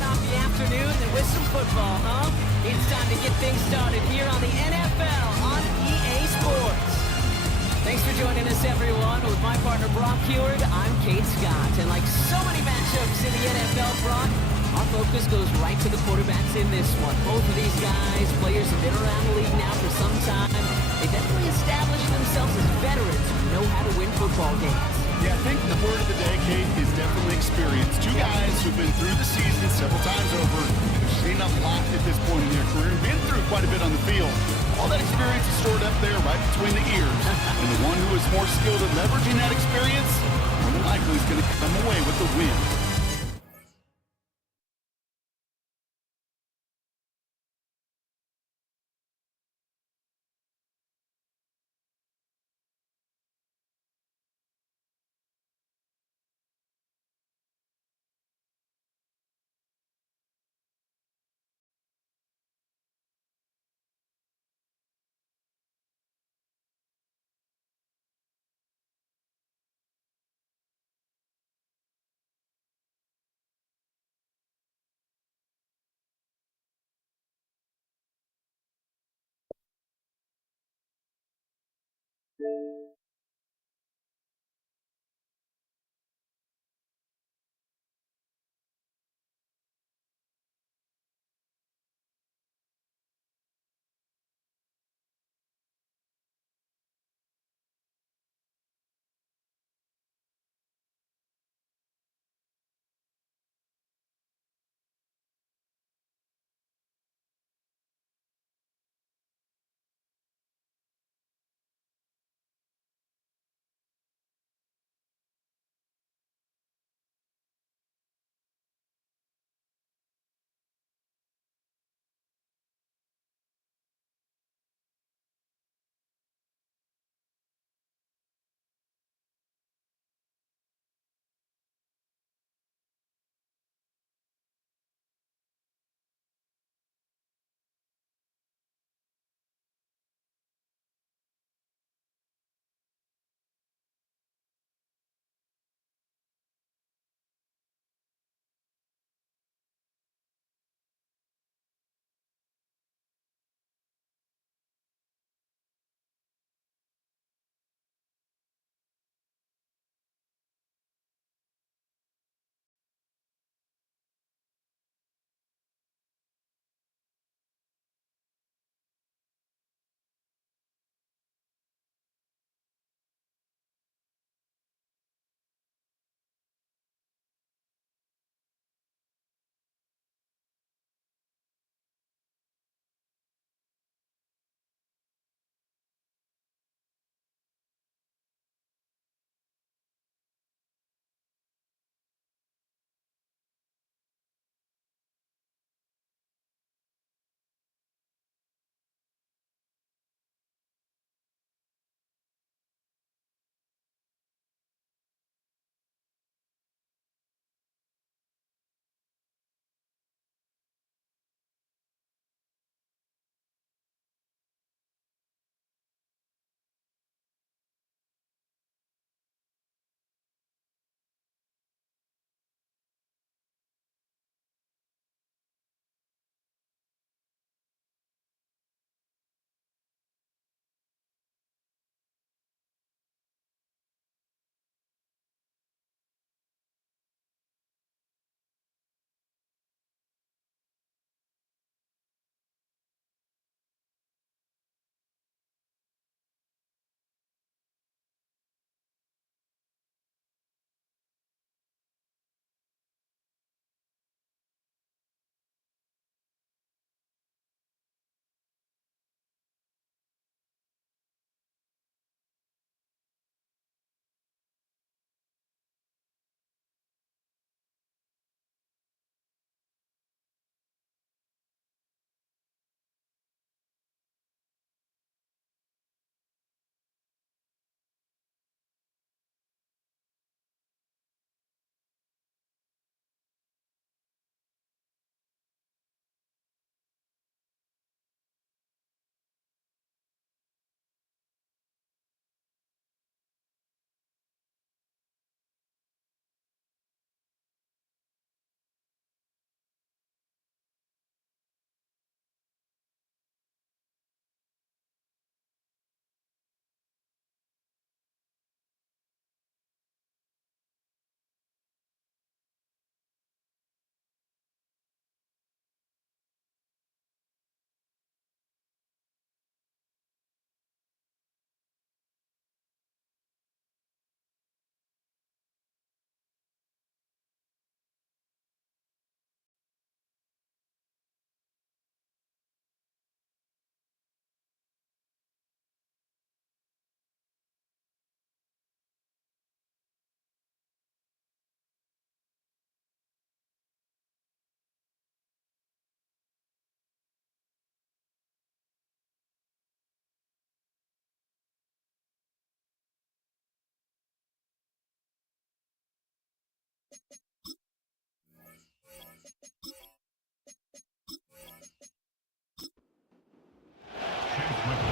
start off the afternoon with some football, huh? It's time to get things started here on the NFL on EA Sports. Thanks for joining us, everyone. With my partner, Brock Heward, I'm Kate Scott. And like so many matchups in the NFL, Brock, our focus goes right to the quarterbacks in this one. Both of these guys, players have been around the league now for some time. They definitely established themselves as veterans who know how to win football games. Yeah, I think the word of the day, Kate, is definitely experience. Two guys who've been through the season several times over, who've seen a lot at this point in their career, been through quite a bit on the field. All that experience is stored up there right between the ears. And the one who is more skilled at leveraging that experience, more than likely is going to come away with the win.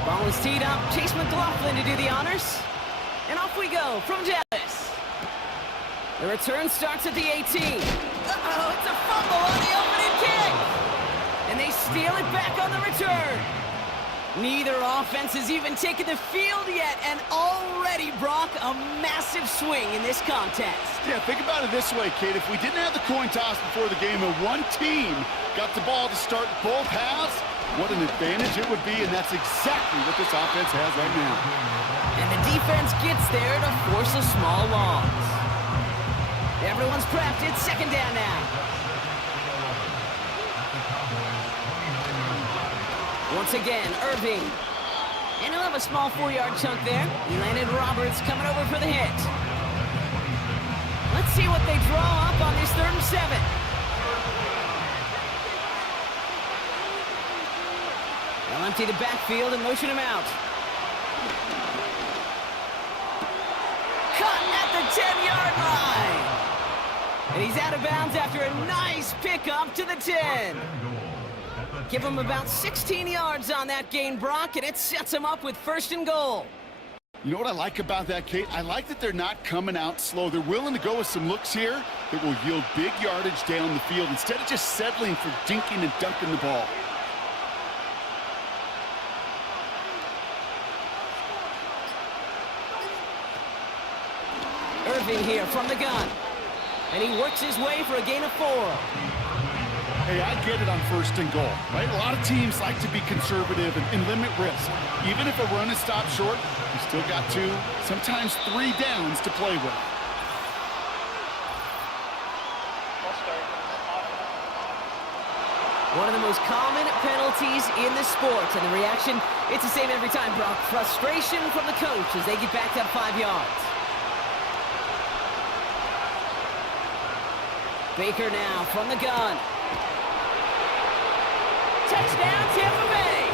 Ball is teed up. Chase McLaughlin to do the honors. And off we go from Dallas. The return starts at the 18. Uh-oh, it's a fumble on the opening kick. And they steal it back on the return. Neither offense has even taken the field yet, and already, Brock, a massive swing in this contest. Yeah, think about it this way, Kate. If we didn't have the coin toss before the game and one team got the ball to start both halves, what an advantage it would be, and that's exactly what this offense has right now. And the defense gets there to force a small loss. Everyone's prepped. It's second down now. Once again, Irving. And he'll have a small 4-yard chunk there. Landon Roberts coming over for the hit. Let's see what they draw up on this 3rd and 7. They'll empty the backfield and motion him out. Cut at the 10-yard line. And he's out of bounds after a nice pickup to the 10. Give him about 16 yards on that gain, Brock, and it sets him up with 1st and goal. You know what I like about that, Kate? I like that they're not coming out slow. They're willing to go with some looks here that will yield big yardage down the field instead of just settling for dinking and dunking the ball. Irving here from the gun. And he works his way for a gain of 4. Hey, I get it on 1st and goal, right? A lot of teams like to be conservative and limit risk. Even if a run is stopped short, you still got 2, sometimes 3 downs to play with. One of the most common penalties in the sport. And the reaction, it's the same every time, Brock. Frustration from the coach as they get backed up 5 yards. Baker now from the gun. Touchdown, Tampa Bay!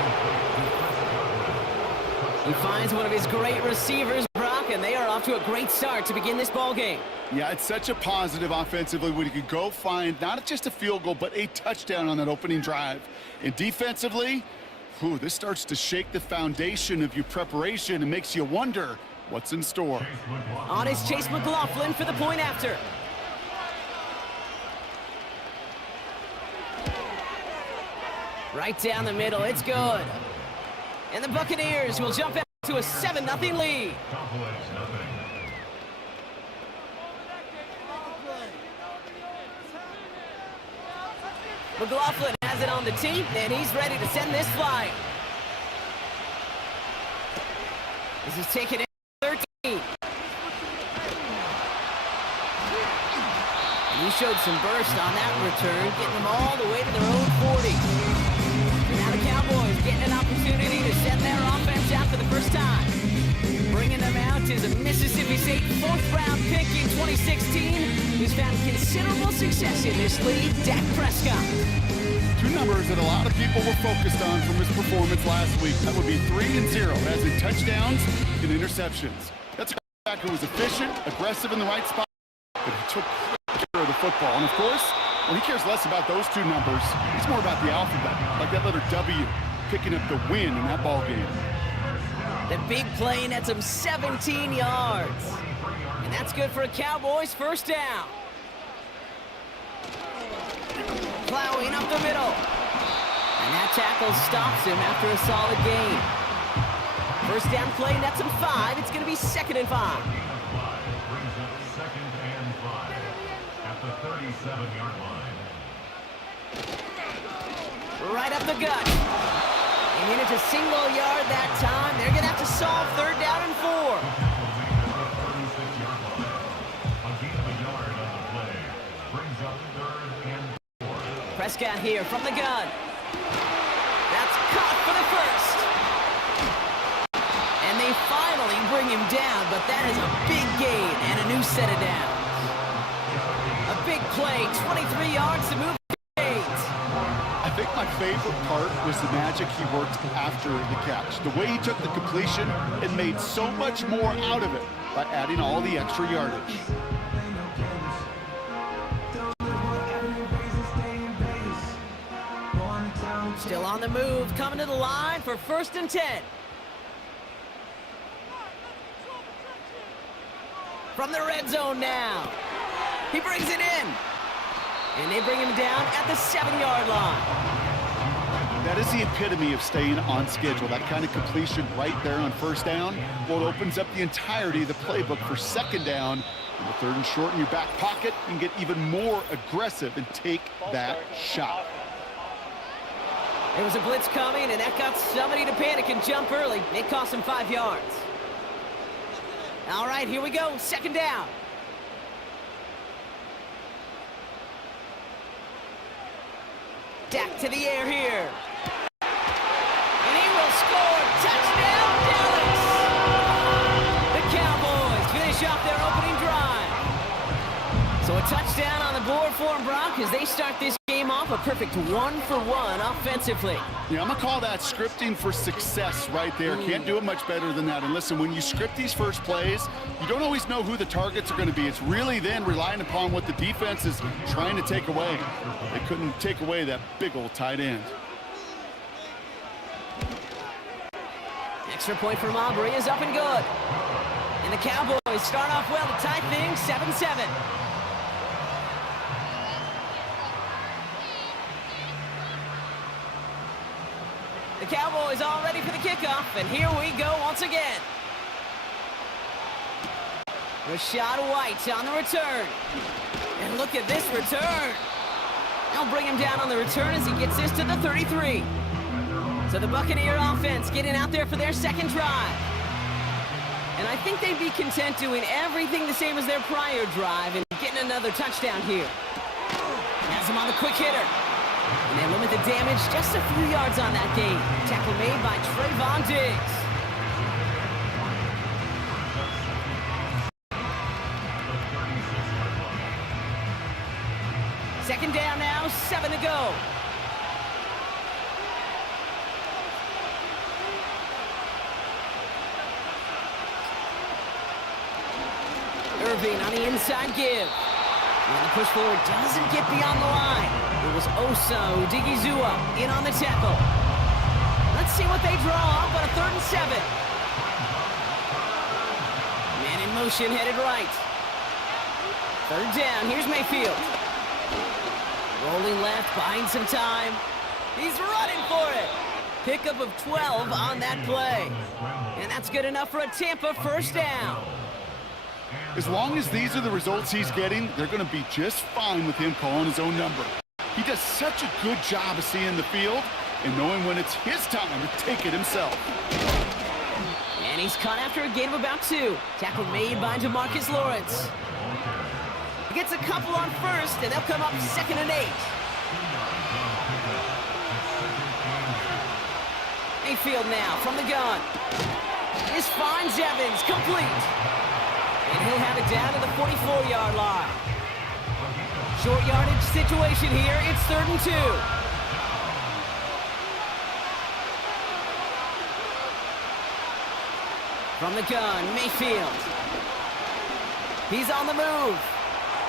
He finds one of his great receivers, Brock, and they are off to a great start to begin this ball game. Yeah, it's such a positive offensively when you could go find not just a field goal, but a touchdown on that opening drive. And defensively, this starts to shake the foundation of your preparation and makes you wonder what's in store. On is Chase McLaughlin for the point after. Right down the middle, it's good. And the Buccaneers will jump out to a 7-0 lead. McLaughlin has it on the tee, and he's ready to send this flying. This is taken in 13. And he showed some burst on that return, getting them all the way to their own 40. Now the Cowboys getting an opportunity to send their offense out for the first time. Bringing them out is a Mississippi State 4th-round pick in 2016 who's found considerable success in this league, Dak Prescott. 2 numbers that a lot of people were focused on from his performance last week. That would be 3 and 0, as in touchdowns and interceptions. That's a quarterback who was efficient, aggressive in the right spot, but he took care of the football. And of course, well, he cares less about those 2 numbers. It's more about the alphabet, like that letter W, picking up the win in that ball game. The big play nets him 17 yards. And that's good for a Cowboys 1st down. Plowing up the middle. And that tackle stops him after a solid gain. 1st down play nets him 5. It's going to be 2nd and 5. Right up the gut. And in it's a single yard that time. They're going to have to solve 3rd down and 4. Prescott here from the gun. That's caught for the 1st. And they finally bring him down, but that is a big gain and a new set of downs. A big play, 23 yards to move. I think my favorite part was the magic he worked after the catch. The way he took the completion and made so much more out of it by adding all the extra yardage. Still on the move, coming to the line for 1st and 10. From the red zone now. He brings it in. And they bring him down at the 7-yard line. That is the epitome of staying on schedule. That kind of completion right there on 1st down. Well, it opens up the entirety of the playbook for 2nd down. And the 3rd and short in your back pocket, you can get even more aggressive and take that shot. There was a blitz coming, and that got somebody to panic and jump early. It cost him 5 yards. All right, here we go. 2nd down. Dak to the air here. And he will score. Touchdown, Dallas! The Cowboys finish off their opening drive. So a touchdown on the board for them, Brock, as they start this game off a perfect 1-for-1 offensively. Yeah, I'm going to call that scripting for success right there. Can't do it much better than that. And listen, when you script these first plays, you don't always know who the targets are going to be. It's really then relying upon what the defense is trying to take away. They couldn't take away that big old tight end. Extra point from Aubrey is up and good. And the Cowboys start off well to tie things 7-7. The Cowboys all ready for the kickoff, and here we go once again. Rashad White on the return. And look at this return. They'll bring him down on the return as he gets this to the 33. So the Buccaneer offense getting out there for their 2nd drive. And I think they'd be content doing everything the same as their prior drive and getting another touchdown here. Has him on the quick hitter. And they limit the damage just a few yards on that game. Tackle made by Trayvon Diggs. Second down now, 7 to go. Irving on the inside give. And the push forward doesn't get beyond the line. It was Osa Odigizua in on the tackle. Let's see what they draw up on a 3rd and 7. Man in motion, headed right. 3rd down, here's Mayfield. Rolling left, buying some time. He's running for it. Pickup of 12 on that play. And that's good enough for a Tampa 1st down. As long as these are the results he's getting, they're going to be just fine with him calling his own number. He does such a good job of seeing the field and knowing when it's his time to take it himself. And he's caught after a gain of about 2. Tackle made by DeMarcus Lawrence. He gets a couple on 1st, and they'll come up 2nd and 8. Mayfield now from the gun. This finds Evans, complete. And he'll have it down to the 44-yard line. Short yardage situation here. It's 3rd and 2. From the gun, Mayfield. He's on the move.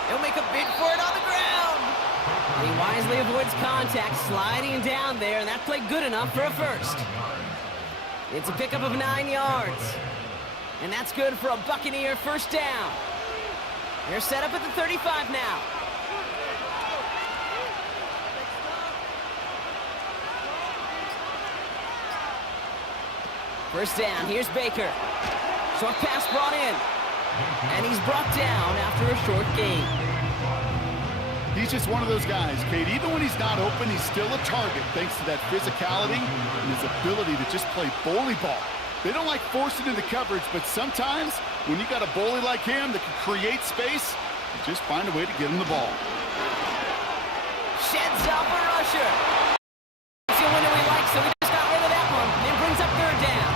He'll make a bid for it on the ground. And he wisely avoids contact, sliding down there, and that played good enough for a 1st. It's a pickup of 9 yards. And that's good for a Buccaneer 1st down. They're set up at the 35 now. First down, here's Baker. Short pass brought in. And he's brought down after a short gain. He's just one of those guys, Kate. Even when he's not open, he's still a target thanks to that physicality and his ability to just play bully ball. They don't like forcing into coverage, but sometimes when you got a bully like him that can create space, you just find a way to get him the ball. Sheds off a rusher. It's a winner we like, so we just got rid of that one. It brings up 3rd down.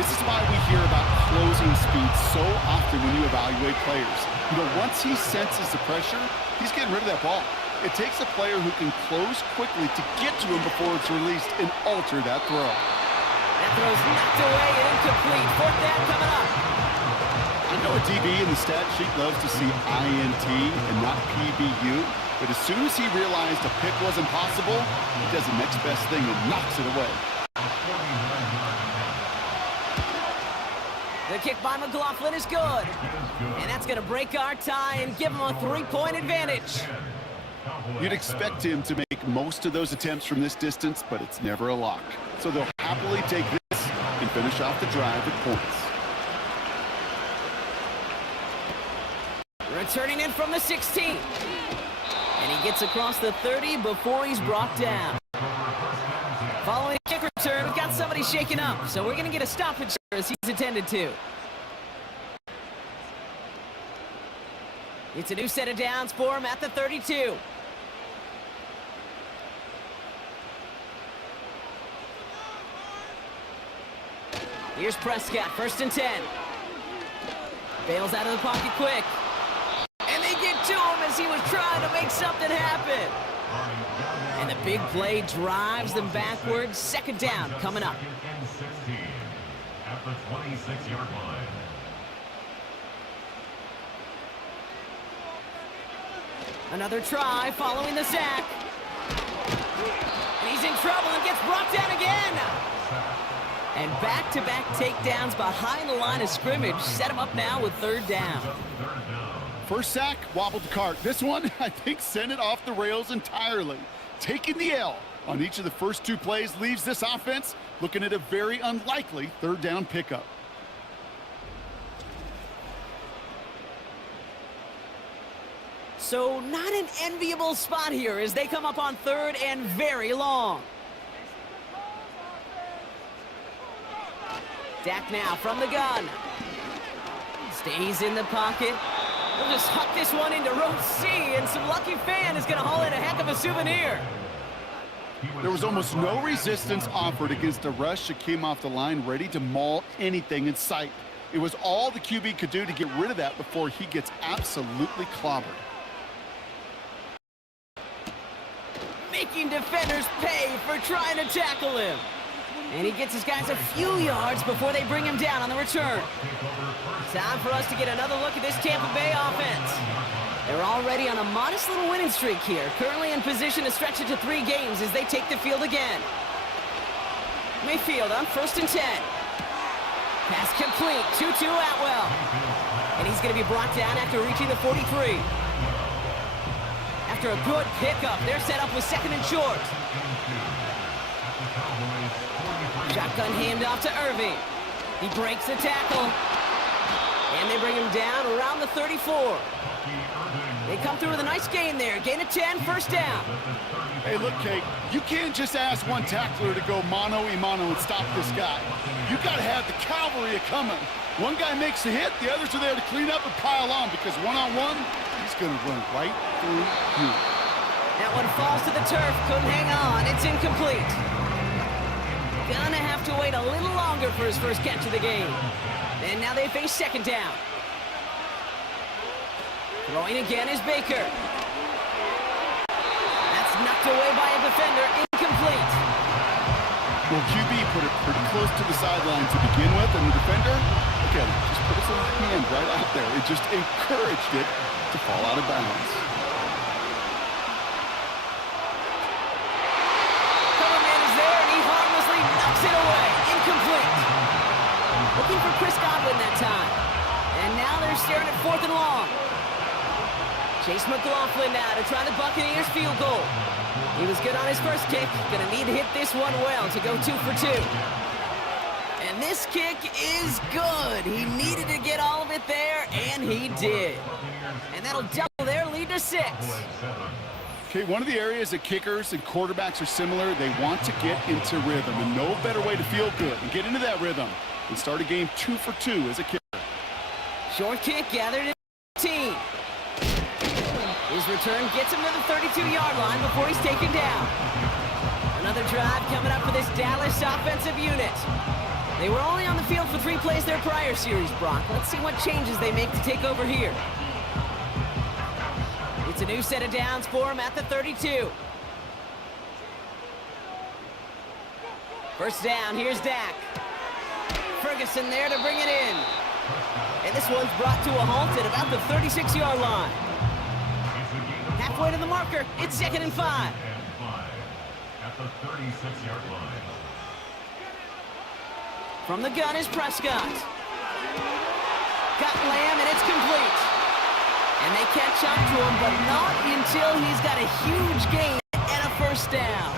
This is why we hear about closing speed so often when you evaluate players. You know, once he senses the pressure, he's getting rid of that ball. It takes a player who can close quickly to get to him before it's released and alter that throw. That throw's knocked away and incomplete. 4th down coming up. I know a DB in the stat sheet loves to see INT and not PBU, But as soon as he realized a pick wasn't possible, he does the next best thing and knocks it away. The kick by McLaughlin is good. And that's going to break our tie and give him a 3-point advantage. You'd expect him to make most of those attempts from this distance, but it's never a lock. So they'll happily take this and finish off the drive with points. Returning in from the 16. And he gets across the 30 before he's brought down. Following the kick return, we've got somebody shaken up, so we're going to get a stoppage as he's intended to. It's a new set of downs for him at the 32. Here's Prescott, 1st and 10. Bails out of the pocket quick. And they get to him as he was trying to make something happen. And the big play drives them backwards. 2nd down coming up. At the 26-yard line. Another try following the sack. And he's in trouble and gets brought down again. And back-to-back takedowns behind the line of scrimmage set him up now with 3rd down. First sack, wobbled the cart. This one, I think, sent it off the rails entirely. Taking the L on each of the first 2 plays leaves this offense looking at a very unlikely 3rd down pickup. So not an enviable spot here as they come up on 3rd and very long. Dak now from the gun. Stays in the pocket. He'll just huck this one into row C, and some lucky fan is going to haul in a heck of a souvenir. There was almost no resistance offered against a rush that came off the line ready to maul anything in sight. It was all the QB could do to get rid of that before he gets absolutely clobbered. Making defenders pay for trying to tackle him. And he gets his guys a few yards before they bring him down on the return. Time for us to get another look at this Tampa Bay offense. They're already on a modest little winning streak here, currently in position to stretch it to 3 games as they take the field again. Mayfield on 1st and 10. Pass complete, 2-2 Atwell. And he's going to be brought down after reaching the 43. After a good pickup, they're set up with 2nd and short. Shotgun handoff to Irving. He breaks the tackle. And they bring him down around the 34. They come through with a nice gain there. Gain of 10, 1st down. Hey, look, Kate, you can't just ask one tackler to go mano-a-mano and stop this guy. You got to have the cavalry coming. One guy makes a hit, the others are there to clean up and pile on, because one-on-one, he's going to run right through you. That one falls to the turf. Couldn't hang on. It's incomplete. Gonna have to wait a little longer for his first catch of the game. And now they face 2nd down. Throwing again is Baker. That's knocked away by a defender. Incomplete. Well, QB put it pretty close to the sideline to begin with, and the defender, look at him, just put his hand right out there. It just encouraged it to fall out of bounds. Knocks it away. Incomplete. Looking for Chris Godwin that time. And now they're staring at 4th and long. Chase McLaughlin now to try the Buccaneers field goal. He was good on his first kick. Gonna need to hit this one well to go 2 for 2. And this kick is good. He needed to get all of it there, and he did. And that'll double their lead to 6. Okay, one of the areas that kickers and quarterbacks are similar, they want to get into rhythm, and no better way to feel good and get into that rhythm than start a game 2 for 2 as a kicker. Short kick gathered in 15. His return gets him to the 32-yard line before he's taken down. Another drive coming up for this Dallas offensive unit. They were only on the field for 3 plays their prior series, Brock. Let's see what changes they make to take over here. It's a new set of downs for him at the 32. 1st down, here's Dak. Ferguson there to bring it in. And this one's brought to a halt at about the 36-yard line. Halfway to the marker. It's 2nd and 5. At the 36-yard line. From the gun is Prescott. Got Lamb, and it's complete. And they catch up to him, but not until he's got a huge gain and a first down.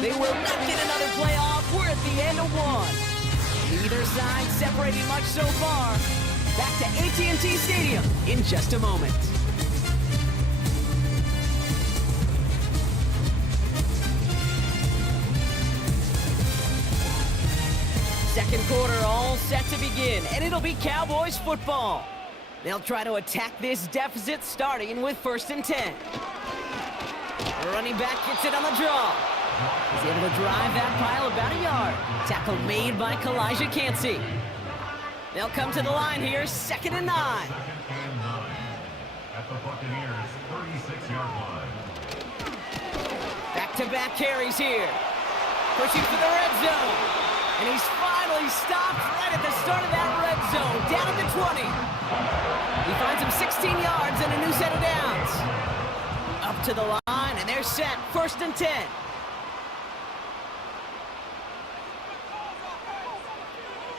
They will not get another play off. We're at the end of one. Neither side separating much so far. Back to AT&T Stadium in just a moment. Second quarter all set to begin, and it'll be Cowboys football. They'll try to attack this deficit starting with 1st and 10. Running back gets it on the draw. He's able to drive that pile about a yard. Tackle made by Kalijah Cansey. They'll come to the line here, 2nd and 9. 2nd and 9 at the Buccaneers' 36-yard line. Back-to-back carries here. Pushing for the red zone. And he's finally stopped right at the start of that red zone, down at the 20. He finds him 16 yards and a new set of downs. Up to the line, and they're set, 1st and 10.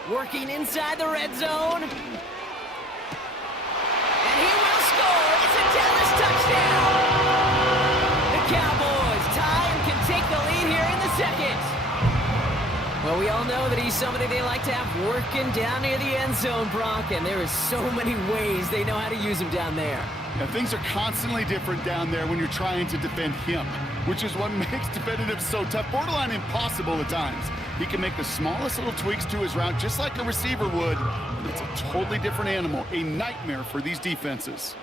Working inside the red zone. And he will score. It's a Dallas touchdown. The Cowboys tie and can take the lead here in the 2nd. Well, we all know that he's somebody they like to have working down near the end zone, Brock, and there is so many ways they know how to use him down there. Yeah, things are constantly different down there when you're trying to defend him, which is what makes defending him so tough, borderline impossible at times. He can make the smallest little tweaks to his route just like a receiver would, but it's a totally different animal, a nightmare for these defenses.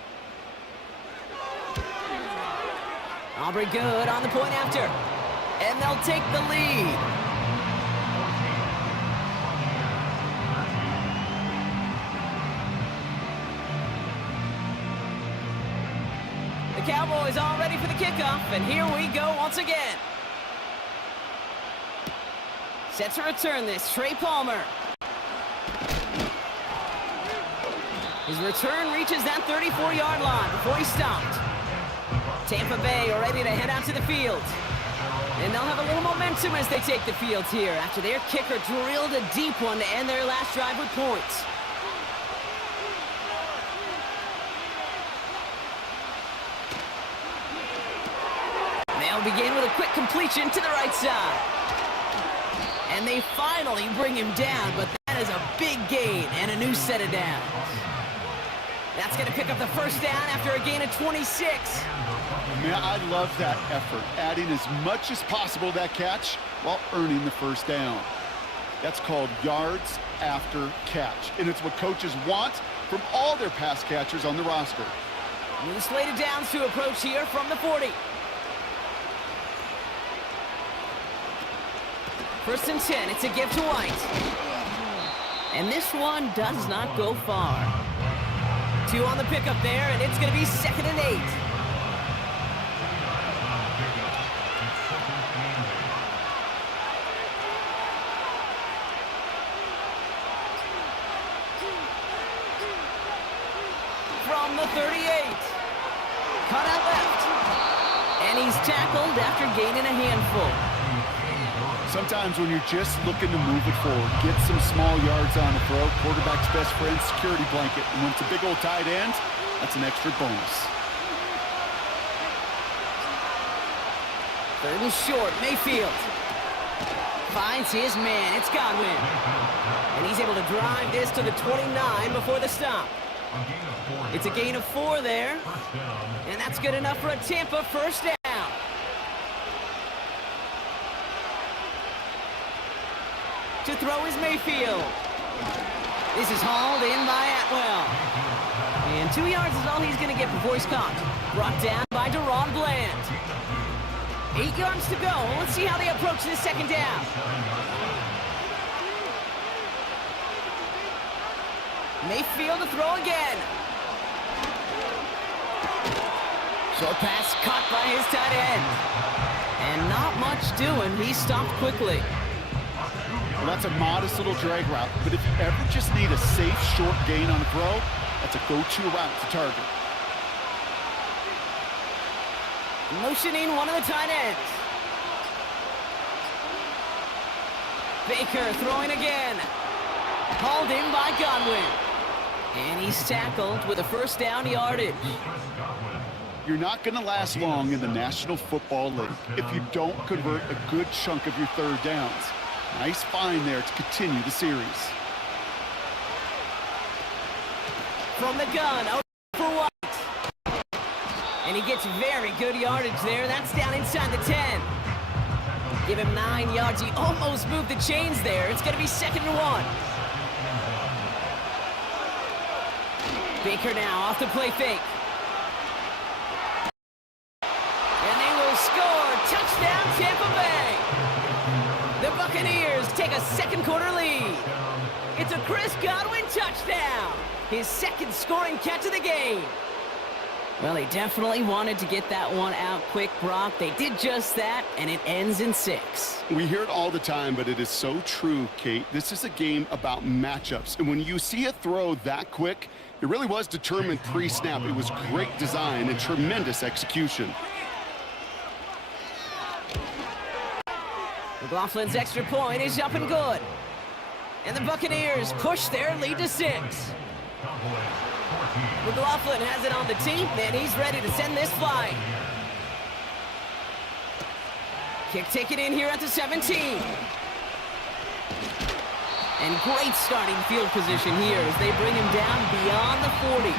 Aubrey good on the point after, and they'll take the lead. The Cowboys all ready for the kickoff, and here we go once again. Set to return this, Trey Palmer. His return reaches that 34-yard line before he's stopped. Tampa Bay are ready to head out to the field. And they'll have a little momentum as they take the field here after their kicker drilled a deep one to end their last drive with points. They'll begin with a quick completion to the right side. And they finally bring him down, but that is a big gain and a new set of downs. That's going to pick up the first down after a gain of 26. Man, I love that effort, adding as much as possible to that catch while earning the first down. That's called yards after catch, and it's what coaches want from all their pass catchers on the roster. New slated downs to approach here from the 40. 1st and 10, it's a give to White. And this one does not go far. 2 on the pickup there, and it's going to be 2nd and 8. From the 38. Cut out left. And he's tackled after gaining a handful. Sometimes when you're just looking to move it forward, get some small yards on the throw, quarterback's best friend, security blanket. And when it's a big old tight end, that's an extra bonus. 3rd and short, Mayfield. Finds his man, it's Godwin. And he's able to drive this to the 29 before the stop. It's a gain of 4 there. And that's good enough for a Tampa first down. To throw is Mayfield. This is hauled in by Atwell. And 2 yards is all he's going to get before he's caught. Brought down by Deron Bland. 8 yards to go. Let's see how they approach this second down. Mayfield to throw again. Short pass caught by his tight end. And not much doing. He stopped quickly. Well, that's a modest little drag route, but if you ever just need a safe, short gain on a throw, That's a go-to route to target. Motioning one of the tight ends. Baker throwing again. Hauled in by Godwin. And he's tackled with a first down yardage. You're not going to last long in the National Football League if you don't convert a good chunk of your third downs. Nice find there to continue the series. From the gun, out for White. And he gets very good yardage there. That's down inside the 10. Give him 9 yards. He almost moved the chains there. It's going to be 2nd and 1. Baker now off the play fake. And they will score. Touchdown, Tampa Bay. The Buccaneers take a second quarter lead. It's a Chris Godwin touchdown. His second scoring catch of the game. Well, they definitely wanted to get that one out quick, Brock. They did just that, and it ends in 6. We hear it all the time, but it is so true, Kate. This is a game about matchups. And when you see a throw that quick, it really was determined pre-snap. It was great design and tremendous execution. McLaughlin's extra point is up and good. And the Buccaneers push their lead to 6. McLaughlin has it on the tee, and he's ready to send this flying. Kick taken in here at the 17. And great starting field position here as they bring him down beyond the 40.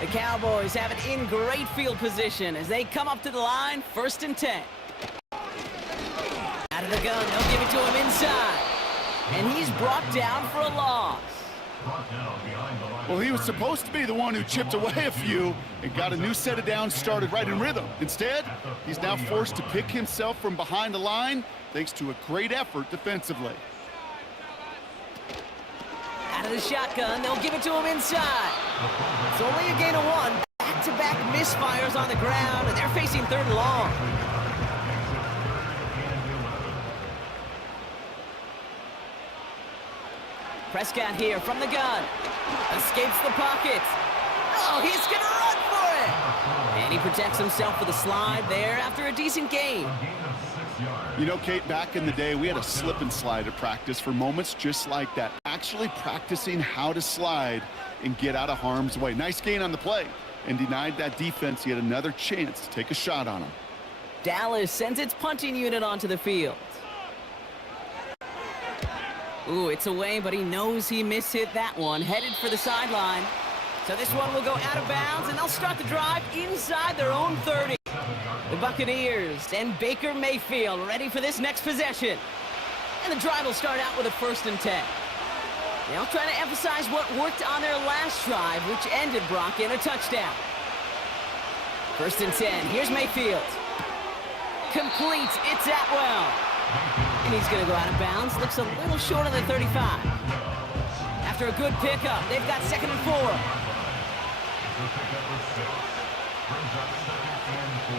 The Cowboys have it in great field position as they come up to the line, 1st and 10. Out of the gun, they'll give it to him inside. And he's brought down for a loss. Well, he was supposed to be the one who chipped away a few and got a new set of downs started right in rhythm. Instead, he's now forced to pick himself from behind the line thanks to a great effort defensively. Out of the shotgun, they'll give it to him inside. It's only a gain of 1. Back-to-back misfires on the ground, and they're facing 3rd and long. Prescott here from the gun. Escapes the pocket. Oh, he's going to run for it. And he protects himself with a slide there after a decent gain. You know, Kate, back in the day, we had a slip and slide at practice for moments just like that. Actually practicing how to slide and get out of harm's way. Nice gain on the play and denied that defense yet another chance to take a shot on him. Dallas sends its punting unit onto the field. Ooh, it's away, but he knows he mishit that one. Headed for the sideline. So this one will go out of bounds, and they'll start the drive inside their own 30. The Buccaneers and Baker Mayfield ready for this next possession. And the drive will start out with a 1st and 10. They'll try to emphasize what worked on their last drive, which ended, Brock, in a touchdown. 1st and 10. Here's Mayfield. Complete. It's Atwell. And he's going to go out of bounds. Looks a little short of the 35. After a good pickup, they've got 2nd and 4.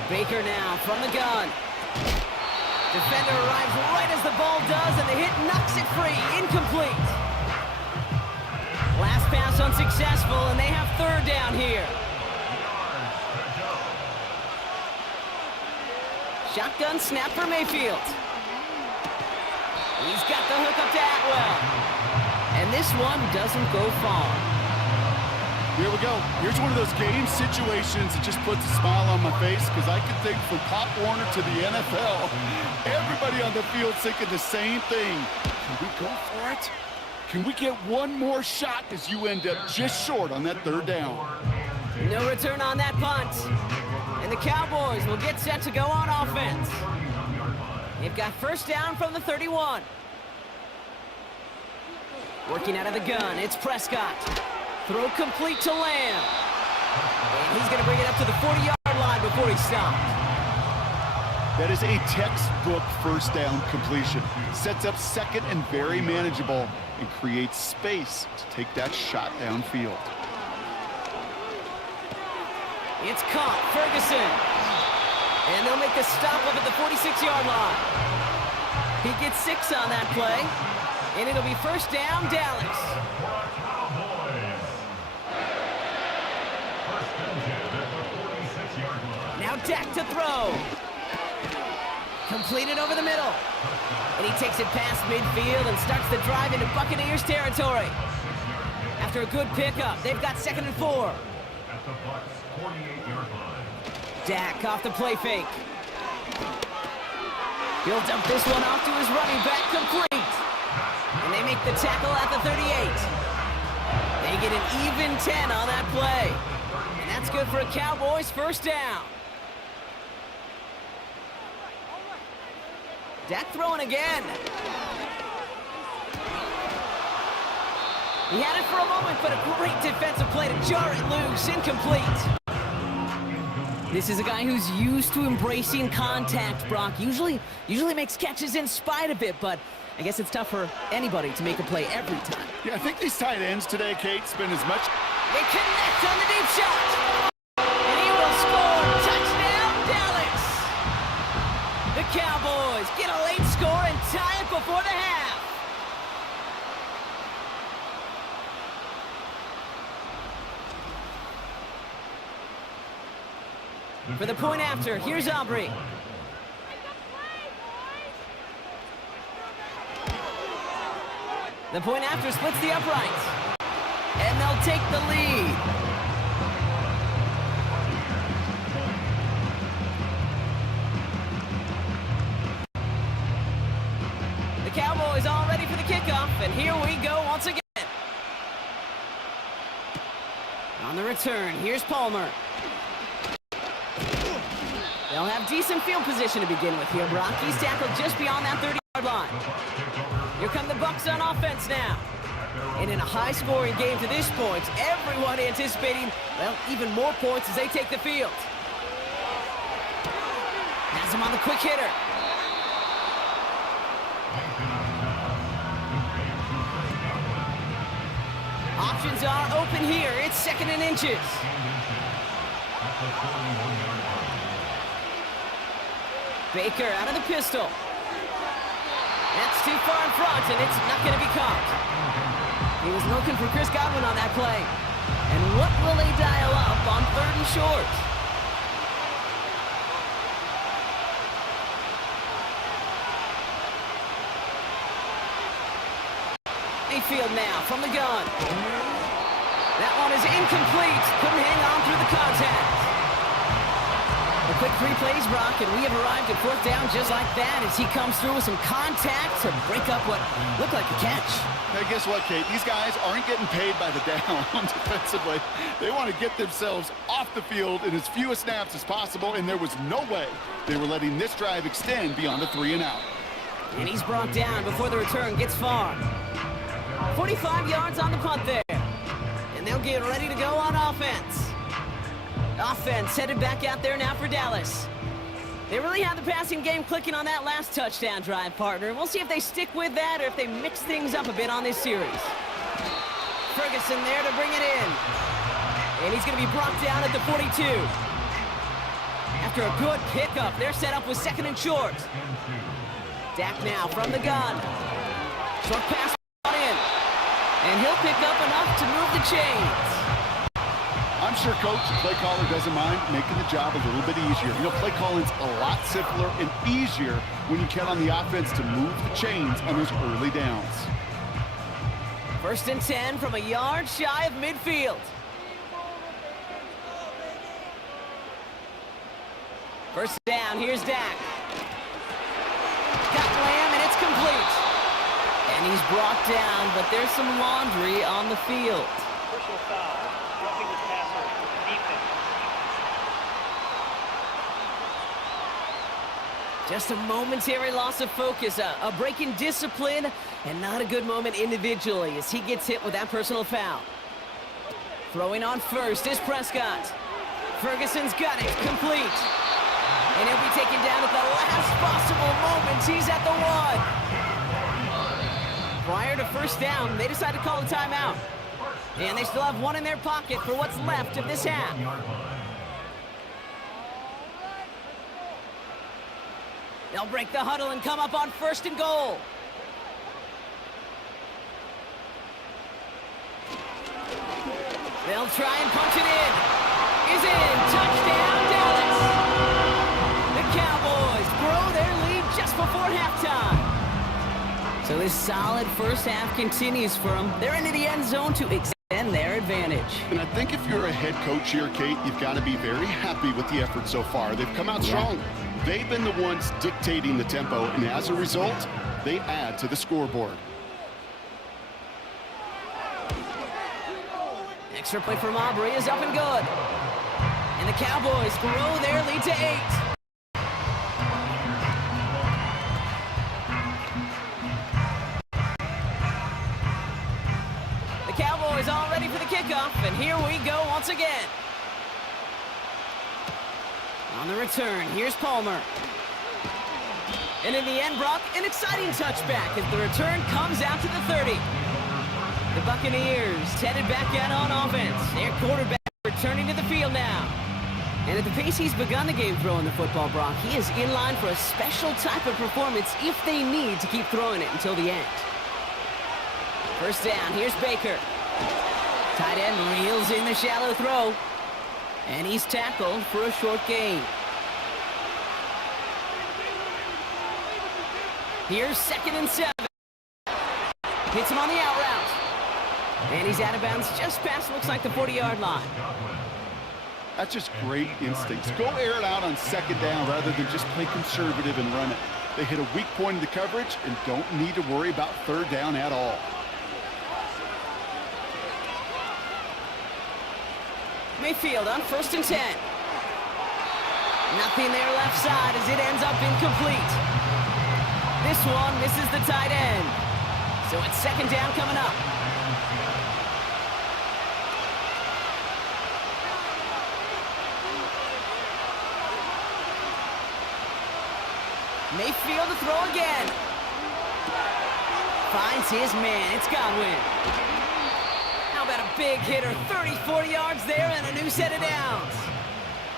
Baker now from the gun. Defender arrives right as the ball does, and the hit knocks it free. Incomplete. Last pass unsuccessful, and they have 3rd down here. Shotgun snap for Mayfield. He's got the hook up to Atwell. And this one doesn't go far. Here we go. Here's one of those game situations that just puts a smile on my face because I can think from Pop Warner to the NFL. Everybody on the field thinking the same thing. Can we go for it? Can we get one more shot as you end up just short on that 3rd down? No return on that punt. And the Cowboys will get set to go on offense. They've got 1st down from the 31. Working out of the gun, it's Prescott. Throw complete to Lamb. And he's going to bring it up to the 40-yard line before he stopped. That is a textbook 1st down completion. Sets up 2nd and very manageable and creates space to take that shot downfield. It's caught, Ferguson. And they'll make the stop up at the 46-yard line. He gets 6 on that play, and it'll be first down, Dallas. Cowboys. First and 10 at the 46-yard line. Now Dak to throw. Completed over the middle. And he takes it past midfield and starts the drive into Buccaneers territory. After a good pickup, they've got 2nd and 4. At the Bucs 48-yard line. Dak off the play fake. He'll dump this one off to his running back, complete. And they make the tackle at the 38. They get an even 10 on that play. And that's good for a Cowboys first down. Dak throwing again. He had it for a moment, but a great defensive play to jar it loose, incomplete. This is a guy who's used to embracing contact, Brock. Usually makes catches in spite of it, but I guess it's tough for anybody to make a play every time. Yeah, I think these tight ends today, Kate, spend as much... They connect on the deep shot. And he will score. Touchdown, Dallas. The Cowboys get a late score and tie it before the half. For the point after, here's Aubrey. The point after splits the uprights. And they'll take the lead. The Cowboys all ready for the kickoff, and here we go once again. On the return, here's Palmer. They'll have decent field position to begin with here, Brock. He's tackled just beyond that 30-yard line. Here come the Bucs on offense now. And in a high-scoring game to this point, everyone anticipating, well, even more points as they take the field. Has him on the quick hitter. Options are open here. It's 2nd and inches. Baker out of the pistol. That's too far in front, and it's not going to be caught. He was looking for Chris Godwin on that play. And what will they dial up on 3rd and short? Mayfield now from the gun. That one is incomplete. Couldn't hang on through the contact. A quick 3 plays, Brock, and we have arrived at 4th down just like that as he comes through with some contact to break up what looked like a catch. Hey, guess what, Kate? These guys aren't getting paid by the down defensively. They want to get themselves off the field in as few snaps as possible, and there was no way they were letting this drive extend beyond a 3 and out. And he's brought down before the return gets far. 45 yards on the punt there. And they'll get ready to go on offense. Offense headed back out there now for Dallas. They really have the passing game clicking on that last touchdown drive, partner. We'll see if they stick with that or if they mix things up a bit on this series. Ferguson there to bring it in. And he's going to be brought down at the 42. After a good pickup, they're set up with 2nd and short. Dak now from the gun. Short pass in. And he'll pick up enough to move the chains. I'm sure Coach, the play caller, doesn't mind making the job a little bit easier. You know, play calling's a lot simpler and easier when you count on the offense to move the chains on those early downs. 1st and 10 from a yard shy of midfield. First down, here's Dak. Got Lamb, and it's complete. And he's brought down, but there's some laundry on the field. Personal foul. Roughing the passer. Defense. Just a momentary loss of focus, a break in discipline, and not a good moment individually as he gets hit with that personal foul. Throwing on first is Prescott. Ferguson's got it, complete. And he'll be taken down at the last possible moment. He's at the 1. Prior to first down, they decided to call a timeout. And they still have 1 in their pocket for what's left of this half. They'll break the huddle and come up on 1st and goal. They'll try and punch it in. Is in. Touchdown, Dallas. The Cowboys grow their lead just before halftime. So this solid first half continues for them. They're into the end zone to extend their advantage. And I think if you're a head coach here, Kate, you've got to be very happy with the effort so far. They've come out strong. They've been the ones dictating the tempo, and as a result, they add to the scoreboard. Extra play from Aubrey is up and good. And the Cowboys grow their lead to 8. The Cowboys all ready for the kickoff, and here we go once again. On the return, here's Palmer. And in the end, Brock, an exciting touchback as the return comes out to the 30. The Buccaneers headed back out on offense. Their quarterback returning to the field now. And at the pace he's begun the game throwing the football, Brock, he is in line for a special type of performance if they need to keep throwing it until the end. First down, here's Baker. Tight end reels in the shallow throw. And he's tackled for a short gain. Here's 2nd and 7. Hits him on the out route. And he's out of bounds just past, looks like, the 40-yard line. That's just great instincts. Go air it out on 2nd down rather than just play conservative and run it. They hit a weak point in the coverage and don't need to worry about 3rd down at all. Mayfield on 1st and 10. Nothing there left side as it ends up incomplete. This one misses the tight end. So it's 2nd down coming up. Mayfield to throw again. Finds his man. It's Godwin. How about a big hitter? 30, 40 yards there and a new set of downs.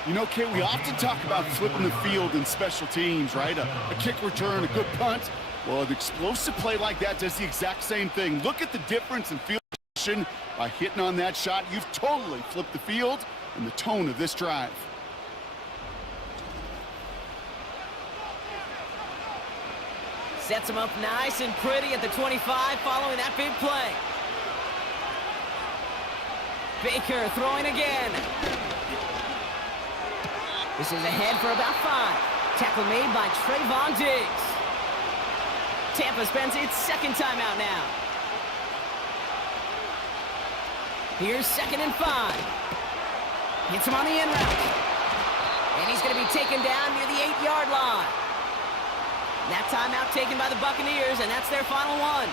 You know, Kate, we often talk about flipping the field in special teams, right? A kick return, a good punt. Well, an explosive play like that does the exact same thing. Look at the difference in field position by hitting on that shot. You've totally flipped the field and the tone of this drive. Sets him up nice and pretty at the 25 following that big play. Baker throwing again. This is ahead for about 5. Tackle made by Trayvon Diggs. Tampa spends its 2nd timeout now. Here's 2nd and 5. Hits him on the in route. And he's going to be taken down near the 8-yard line. That timeout taken by the Buccaneers, and that's their final one.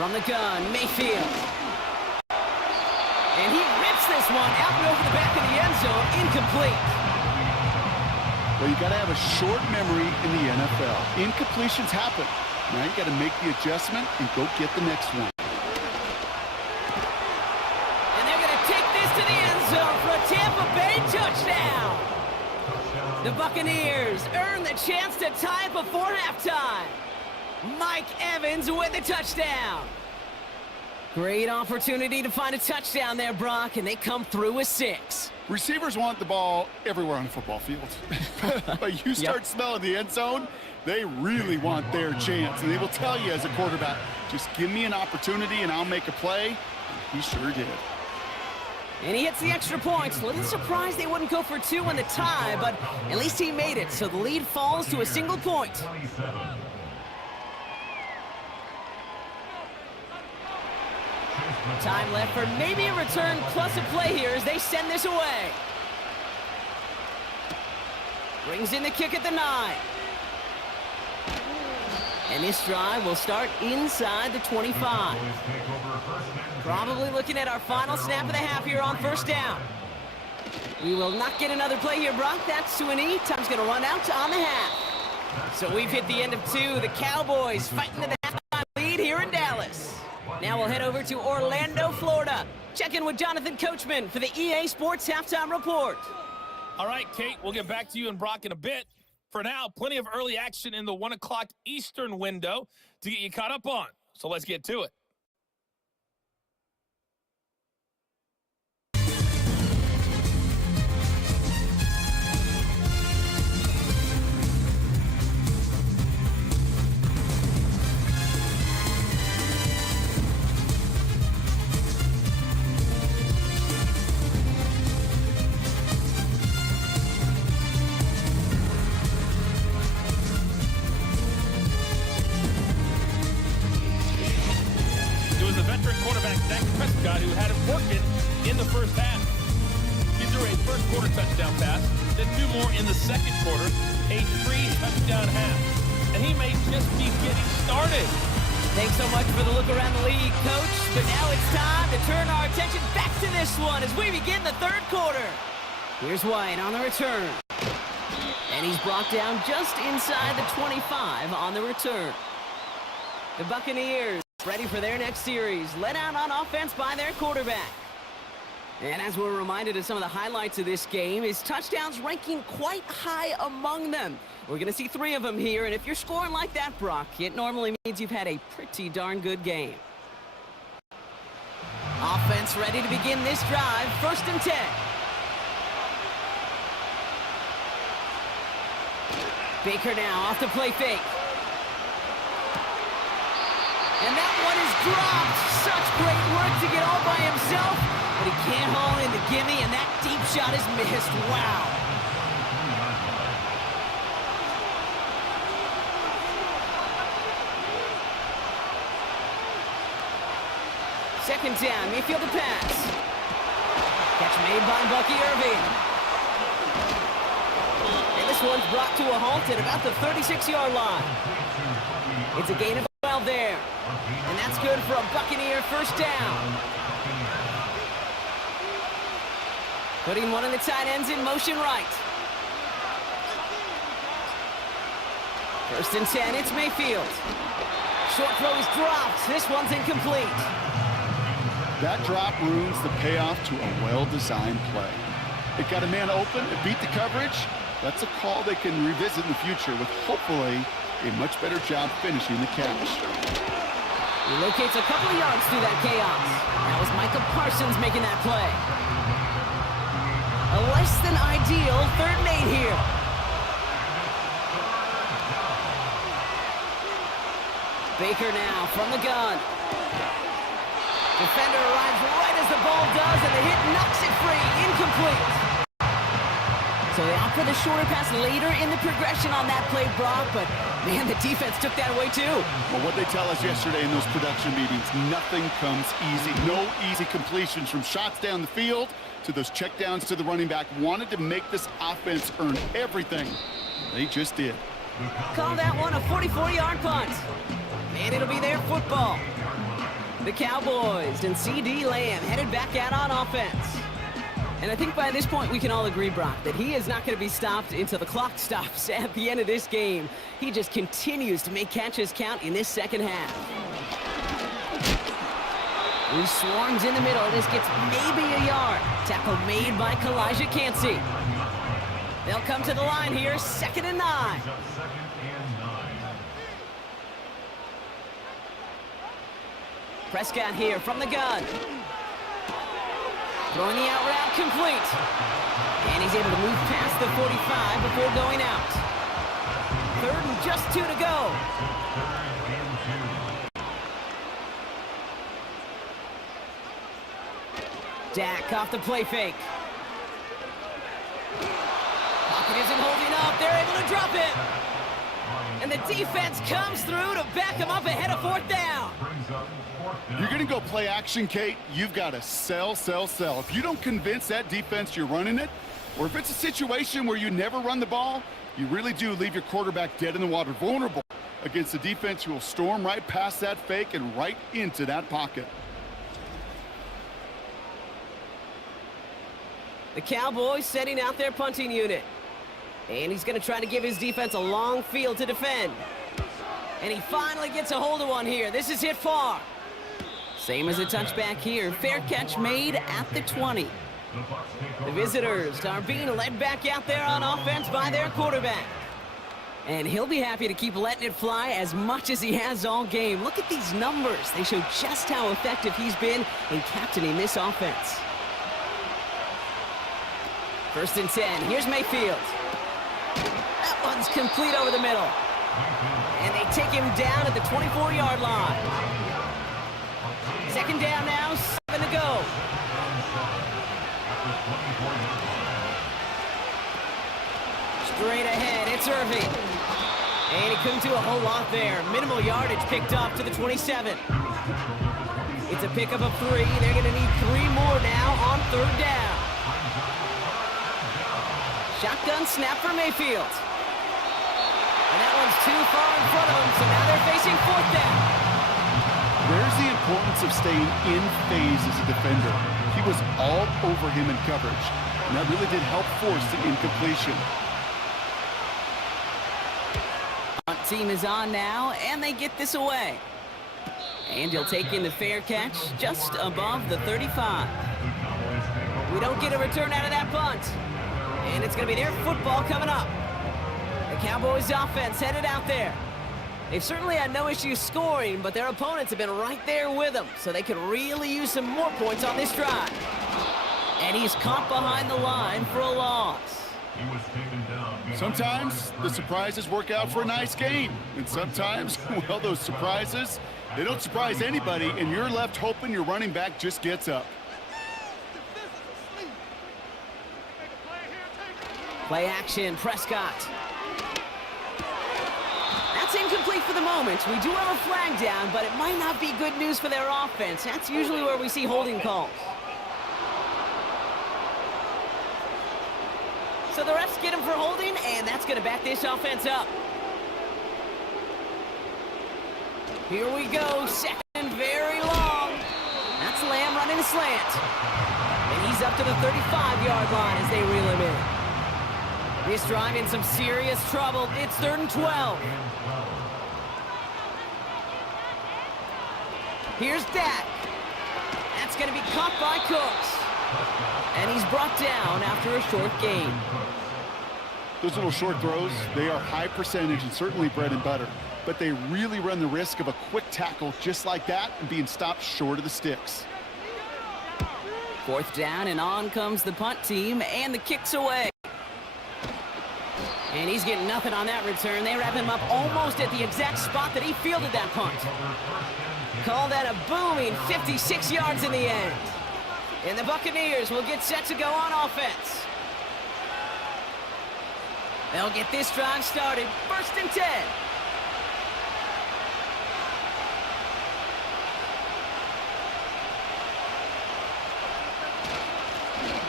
From the gun, Mayfield. And he rips this one out and over the back of the end zone, incomplete. Well, you got to have a short memory in the NFL. Incompletions happen. Now you got to make the adjustment and go get the next one. For a Tampa Bay touchdown. The Buccaneers earn the chance to tie it before halftime. Mike Evans with the touchdown. Great opportunity to find a touchdown there, Brock, and they come through with 6. Receivers want the ball everywhere on the football field. But you start smelling the end zone, they really want their chance. And they will tell you as a quarterback, just give me an opportunity and I'll make a play. And he sure did. And he hits the extra points. A little surprised they wouldn't go for 2 in the tie, but at least he made it, so the lead falls to a single point. Time left for maybe a return plus a play here as they send this away. Brings in the kick at the 9. And this drive will start inside the 25. Probably looking at our final snap of the half here on 1st down. We will not get another play here, Brock. That's to an E. Time's going to run out on the half. So we've hit the end of 2. The Cowboys fighting to the halftime lead here in Dallas. Now we'll head over to Orlando, Florida. Check in with Jonathan Coachman for the EA Sports Halftime Report. All right, Kate, we'll get back to you and Brock in a bit. For now, plenty of early action in the 1 o'clock Eastern window to get you caught up on. So let's get to it. Who had it working in the first half. He threw a first quarter touchdown pass, then 2 more in the second quarter, a 3-touchdown half. And he may just be getting started. Thanks so much for the look around the league, Coach. But now it's time to turn our attention back to this one as we begin the third quarter. Here's White on the return. And he's brought down just inside the 25 on the return. The Buccaneers ready for their next series, led out on offense by their quarterback. And as we're reminded of some of the highlights of this game, his touchdowns ranking quite high among them. We're going to see 3 of them here, and if you're scoring like that, Brock, it normally means you've had a pretty darn good game. Offense ready to begin this drive, 1st and 10. Baker now off the play fake. And that one is dropped. Such great work to get all by himself. But he can't haul in the gimme, and that deep shot is missed. Wow. Second down, Mayfield to pass. Catch made by Bucky Irving. And this one's brought to a halt at about the 36-yard line. It's a gain of 12 there. And that's good for a Buccaneer first down. Putting one of the tight ends in motion right. 1st and 10, it's Mayfield. Short throw is dropped. This one's incomplete. That drop ruins the payoff to a well-designed play. It got a man open, it beat the coverage. That's a call they can revisit in the future with hopefully a much better job finishing the catch. He locates a couple of yards through that chaos. That was Micah Parsons making that play. A less than ideal 3rd and 8 here. Baker now from the gun. Defender arrives right as the ball does, and the hit knocks it free. Incomplete. So they opt for the shorter pass later in the progression on that play, Brock, but man, the defense took that away too. Well, what they tell us yesterday in those production meetings, nothing comes easy. No easy completions from shots down the field to those checkdowns to the running back. Wanted to make this offense earn everything. They just did. Call that one a 44-yard punt. And it'll be their football. The Cowboys and C.D. Lamb headed back out on offense. And I think by this point we can all agree, Brock, that he is not going to be stopped until the clock stops at the end of this game. He just continues to make catches count in this second half. He swarms in the middle. This gets maybe a yard. Tackle made by Kalijah Cansey. They'll come to the line here, 2nd and 9. Prescott here from the gun. Throwing the out route complete. And he's able to move past the 45 before going out. 3rd and just 2 to go. Dak off the play fake. Pocket isn't holding up. They're able to drop it. And the defense comes through to back him up ahead of 4th down. You're going to go play action, Kate. You've got to sell, sell, sell. If you don't convince that defense you're running it, or if it's a situation where you never run the ball, you really do leave your quarterback dead in the water, vulnerable against a defense who will storm right past that fake and right into that pocket. The Cowboys setting out their punting unit. And he's going to try to give his defense a long field to defend. And he finally gets a hold of one here. This is hit far. Same as a touchback here. Fair catch made at the 20. The visitors are being led back out there on offense by their quarterback. And he'll be happy to keep letting it fly as much as he has all game. Look at these numbers. They show just how effective he's been in captaining this offense. 1st and 10. Here's Mayfield. That one's complete over the middle. And they take him down at the 24-yard line. 2nd down now, 7 to go. Straight ahead, it's Irving. And he couldn't do a whole lot there. Minimal yardage picked up to the 27. It's a pickup of 3. They're going to need 3 more now on 3rd down. Shotgun snap for Mayfield. And that one's too far in front of him, so now they're facing 4th down. There's the importance of staying in phase as a defender. He was all over him in coverage, and that really did help force the incompletion. Team is on now, and they get this away. And he'll take in the fair catch just above the 35. We don't get a return out of that punt. And it's going to be their football coming up. The Cowboys offense headed out there. They've certainly had no issue scoring, but their opponents have been right there with them, so they could really use some more points on this drive. And he's caught behind the line for a loss. Sometimes the surprises work out for a nice game, and sometimes, well, those surprises, they don't surprise anybody, and you're left hoping your running back just gets up. Play action, Prescott. That's incomplete for the moment. We do have a flag down, but it might not be good news for their offense. That's usually where we see holding calls. So the refs get him for holding, and that's going to back this offense up. Here we go, 2nd, very long. That's Lamb running a slant. And he's up to the 35-yard line as they reel him in. This drive in some serious trouble. It's 3rd and 12. Here's Dak. That's going to be caught by Cooks. And he's brought down after a short gain. Those little short throws, they are high percentage and certainly bread and butter. But they really run the risk of a quick tackle just like that and being stopped short of the sticks. 4th down, and on comes the punt team, and the kick's away. And he's getting nothing on that return. They wrap him up almost at the exact spot that he fielded that punt. Call that a booming 56 yards in the end. And the Buccaneers will get set to go on offense. They'll get this drive started. 1st and 10.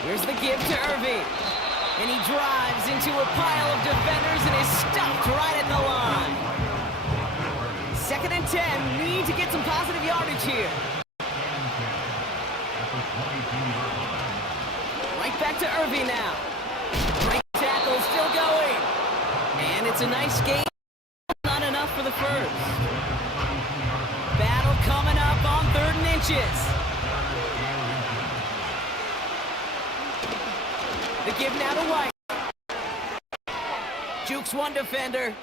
Here's the give to Irving. And he drives into a pile of defenders and is stopped right at the line. 2nd and 10. Need to get some positive yardage here. Right back to Irving now. Great tackle, still going. And it's a nice game. Not enough for the first. Battle coming up on 3rd and inches. The give now to White. Jukes one defender.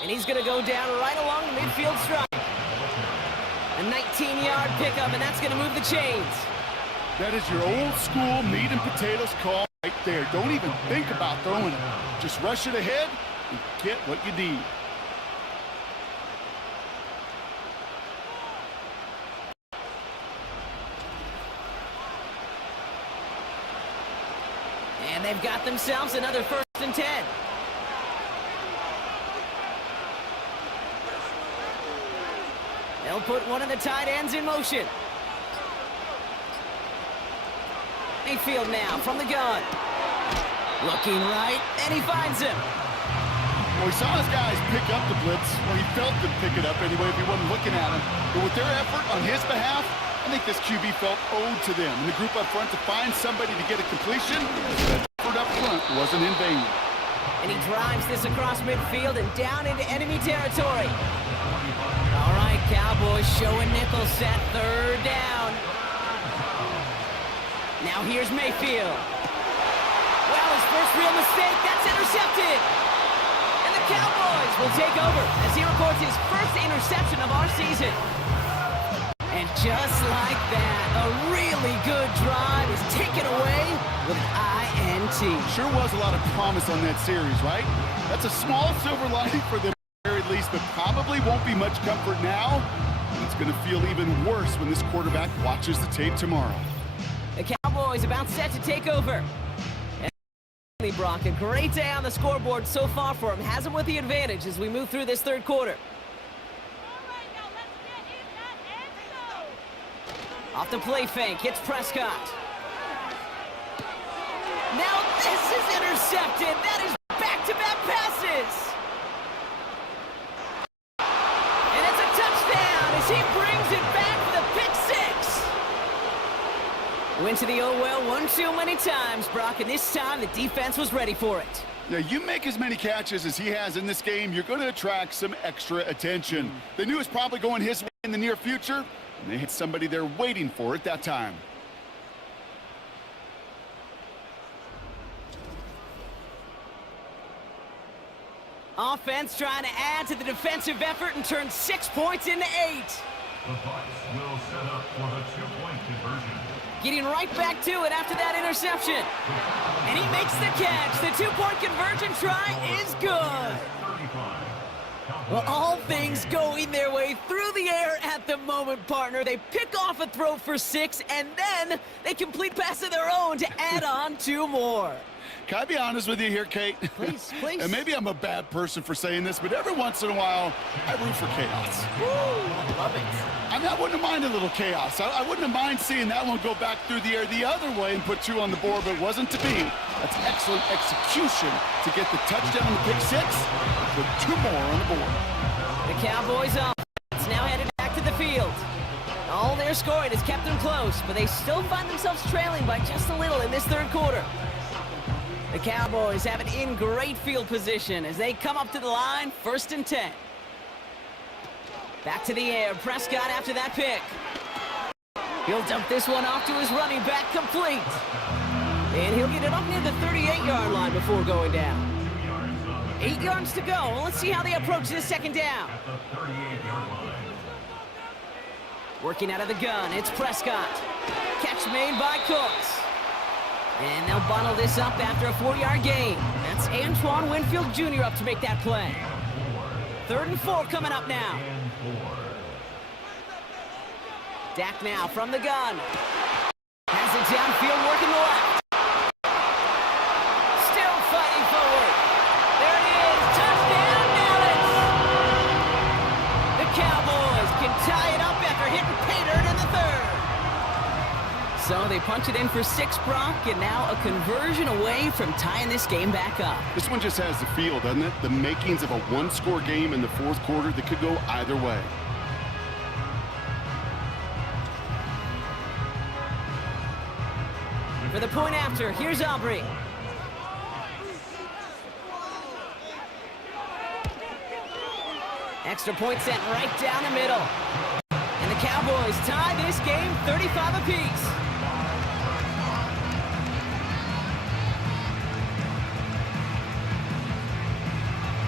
And he's going to go down right along the midfield stripe. A 19-yard pickup, and that's going to move the chains. That is your old school meat and potatoes call right there. Don't even think about throwing it. Just rush it ahead and get what you need. And they've got themselves another 1st and 10. They'll put one of the tight ends in motion. Mayfield now from the gun. Looking right, and he finds him. Well, he saw his guys pick up the blitz, or he felt them pick it up anyway if he wasn't looking at him. But with their effort on his behalf, I think this QB felt owed to them. And the group up front to find somebody to get a completion, that effort up front wasn't in vain. And he drives this across midfield and down into enemy territory. All right, Cowboys showing nickel set, third down. Now here's Mayfield. Well, his first real mistake, that's intercepted. And the Cowboys will take over as he records his first interception of our season. And just like that, a really good drive is taken away with an INT. Sure was a lot of promise on that series, right? That's a small silver lining for them at the very least, but probably won't be much comfort now. And it's going to feel even worse when this quarterback watches the tape tomorrow. The Cowboys about set to take over. And Brock, a great day on the scoreboard so far for him. Has him with the advantage as we move through this third quarter. Off the play fake, hits Prescott. Now this is intercepted. That is back-to-back passes. And it's a touchdown as he brings it back for the pick six. Went to the oh well one too many times, Brock, and this time the defense was ready for it. Yeah, you make as many catches as he has in this game, you're going to attract some extra attention. They knew it was probably going his way in the near future, and they hit somebody there waiting for it that time. Offense trying to add to the defensive effort and turn 6 points into 8. The Bucs will set up for the two-point conversion. Getting right back to it after that interception. And he makes the catch. The two-point conversion try is good. Well, all things going their way through the air at the moment, partner. They pick off a throw for 6, and then they complete pass of their own to add on 2 more. Can I be honest with you here, Kate? Please, please. And maybe I'm a bad person for saying this, but every once in a while, I root for chaos. Woo, I love it. I mean, I wouldn't have minded a little chaos. I wouldn't have minded seeing that one go back through the air the other way and put 2 on the board, but it wasn't to be. That's excellent execution to get the touchdown on the pick 6, with 2 more on the board. The Cowboys offense now headed back to the field. All their scoring has kept them close, but they still find themselves trailing by just a little in this third quarter. The Cowboys have it in great field position as they come up to the line, 1st and 10. Back to the air, Prescott after that pick. He'll dump this one off to his running back, complete. And he'll get it up near the 38-yard line before going down. 8 yards to go. Well, let's see how they approach this second down. Working out of the gun, it's Prescott. Catch made by Colts. And they'll bundle this up after a 4-yard gain. That's Antoine Winfield Jr. up to make that play. 3rd and 4 coming up now. Dak now from the gun. Has it downfield, working the left. Still fighting forward. There it is. Touchdown, Dallas. The Cowboys can tie it up after hitting pay dirt in the 3rd. So they punch it in for 6, Brock, and now a conversion away from tying this game back up. This one just has the feel, doesn't it? The makings of a 1-score game in the 4th quarter that could go either way. For the point after, here's Aubrey. Extra point sent right down the middle. And the Cowboys tie this game 35 apiece.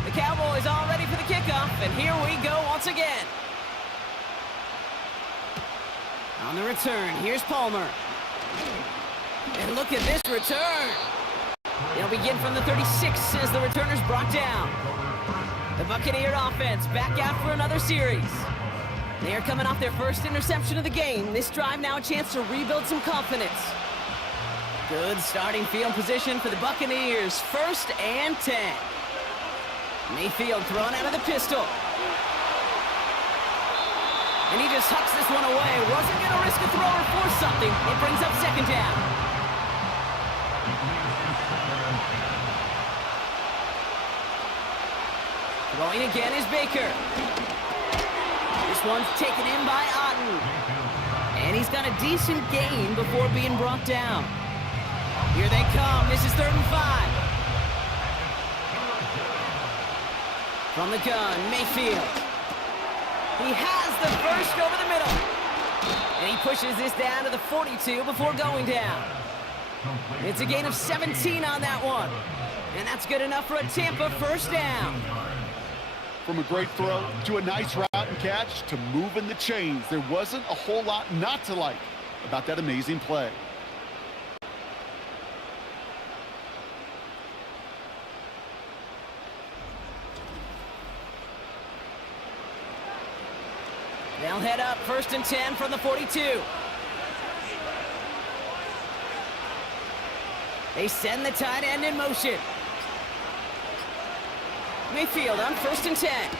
The Cowboys all ready for the kickoff, and here we go once again. On the return, here's Palmer. And look at this return. They'll begin from the 36 as the returner's brought down. The Buccaneer offense back out for another series. They are coming off their first interception of the game. This drive now a chance to rebuild some confidence. Good starting field position for the Buccaneers. 1st and 10. Mayfield thrown out of the pistol. And he just hucks this one away. Wasn't going to risk a throw or force something. It brings up 2nd down. Throwing again is Baker. This one's taken in by Otten. And he's got a decent gain before being brought down. Here they come. This is 3rd and 5. From the gun, Mayfield. He has the first over the middle. And he pushes this down to the 42 before going down. It's a gain of 17 on that one. And that's good enough for a Tampa first down. From a great throw to a nice route and catch to moving the chains, there wasn't a whole lot not to like about that amazing play. They'll head up 1st and 10 from the 42. They send the tight end in motion. Mayfield on 1st and 10.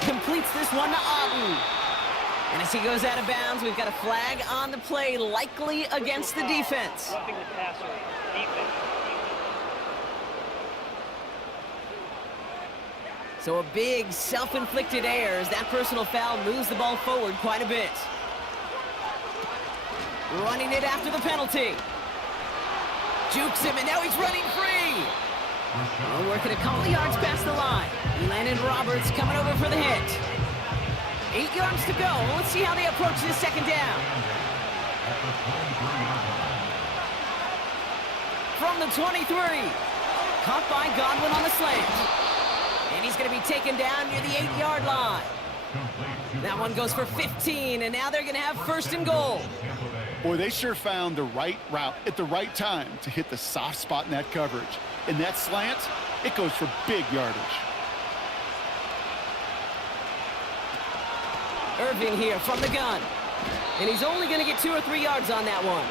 Completes this one to Otten. And as he goes out of bounds, we've got a flag on the play, likely against the defense. Roughing the passer, defense. So a big self-inflicted error as that personal foul moves the ball forward quite a bit. Running it after the penalty. Jukes him, and now he's running free. Well, working a couple of yards past the line. Landon Roberts coming over for the hit. 8 yards to go. Let's see how they approach this second down. From the 23. Caught by Godwin on the slant. And he's going to be taken down near the 8-yard line. That one goes for 15, and now they're going to have 1st and goal. Boy, they sure found the right route at the right time to hit the soft spot in that coverage. In that slant, it goes for big yardage. Irving here from the gun. And he's only going to get 2 or 3 yards on that one.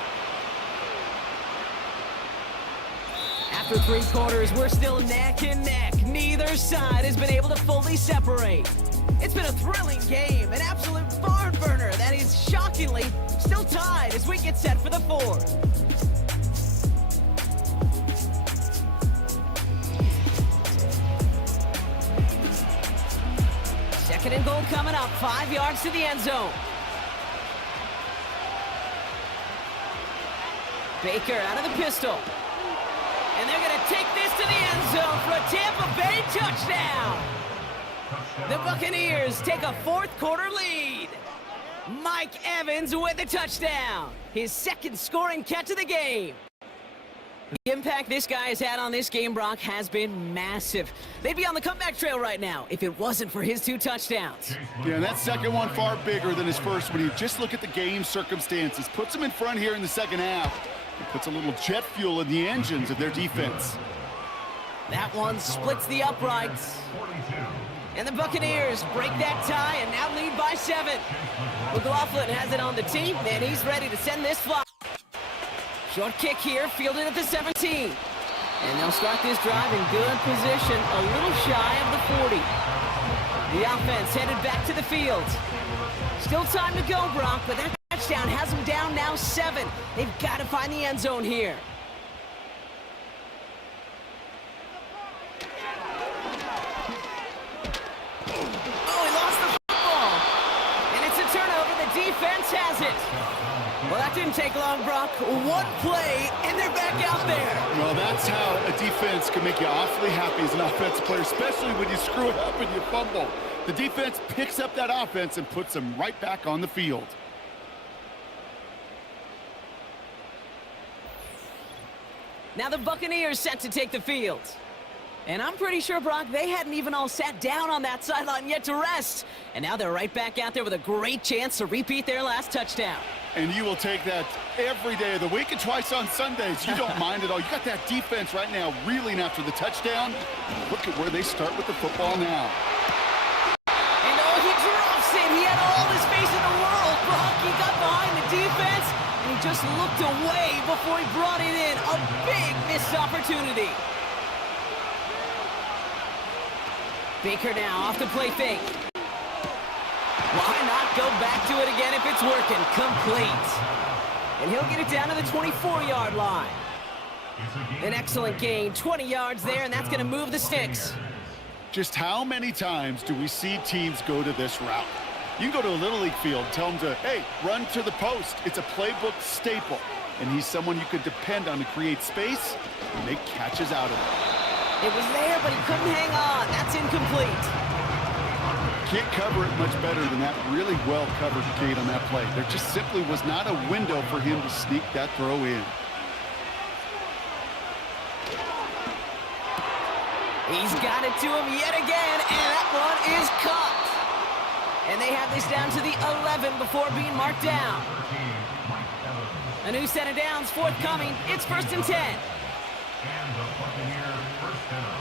After 3 quarters, we're still neck and neck. Neither side has been able to fully separate. It's been a thrilling game, an absolute barn burner that is shockingly still tied as we get set for the 4th. Second and goal coming up, 5 yards to the end zone. Baker out of the pistol. And they're going to take this to the end zone for a Tampa Bay touchdown. The Buccaneers take a 4th quarter lead. Mike Evans with the touchdown. His 2nd scoring catch of the game. The impact this guy has had on this game, Brock, has been massive. They'd be on the comeback trail right now if it wasn't for his 2 touchdowns. Yeah, and that second one far bigger than his first one. You just look at the game circumstances. Puts him in front here in the second half. It puts a little jet fuel in the engines of their defense. That one splits the uprights. And the Buccaneers break that tie and now lead by 7. McLaughlin has it on the tee, and he's ready to send this fly. Short kick here, fielded at the 17. And they'll start this drive in good position, a little shy of the 40. The offense headed back to the field. Still time to go, Brock, but that touchdown has them down now 7. They've got to find the end zone here. Oh, he lost the football. And it's a turnover. The defense has it. Well, that didn't take long, Brock. 1 play, and they're back out there. Well, that's how a defense can make you awfully happy as an offensive player, especially when you screw it up and you fumble. The defense picks up that offense and puts them right back on the field. Now the Buccaneers set to take the field. And I'm pretty sure, Brock, they hadn't even all sat down on that sideline yet to rest. And now they're right back out there with a great chance to repeat their last touchdown. And you will take that every day of the week and twice on Sundays. You don't mind at all. You got that defense right now reeling after the touchdown. Look at where they start with the football now. And oh, he drops it. He had all the space in the world, Brock. He got behind the defense, and he just looked away before he brought it in. A big missed opportunity. Baker now off the play fake. Why not go back to it again if it's working? Complete. And he'll get it down to the 24-yard line. An excellent gain, 20 yards there, and that's going to move the sticks. Just how many times do we see teams go to this route? You can go to a Little League field, tell them to, hey, run to the post. It's a playbook staple. And he's someone you could depend on to create space and make catches out of it. It was there, but he couldn't hang on. That's incomplete. can't cover it much better than that. Really well covered, Kate, on that play. There just simply was not a window for him to sneak that throw in. He's got it to him yet again, and that one is caught. And they have this down to the 11 before being marked down. A new set of downs forthcoming. It's 1st and 10. And the Buccaneers first down.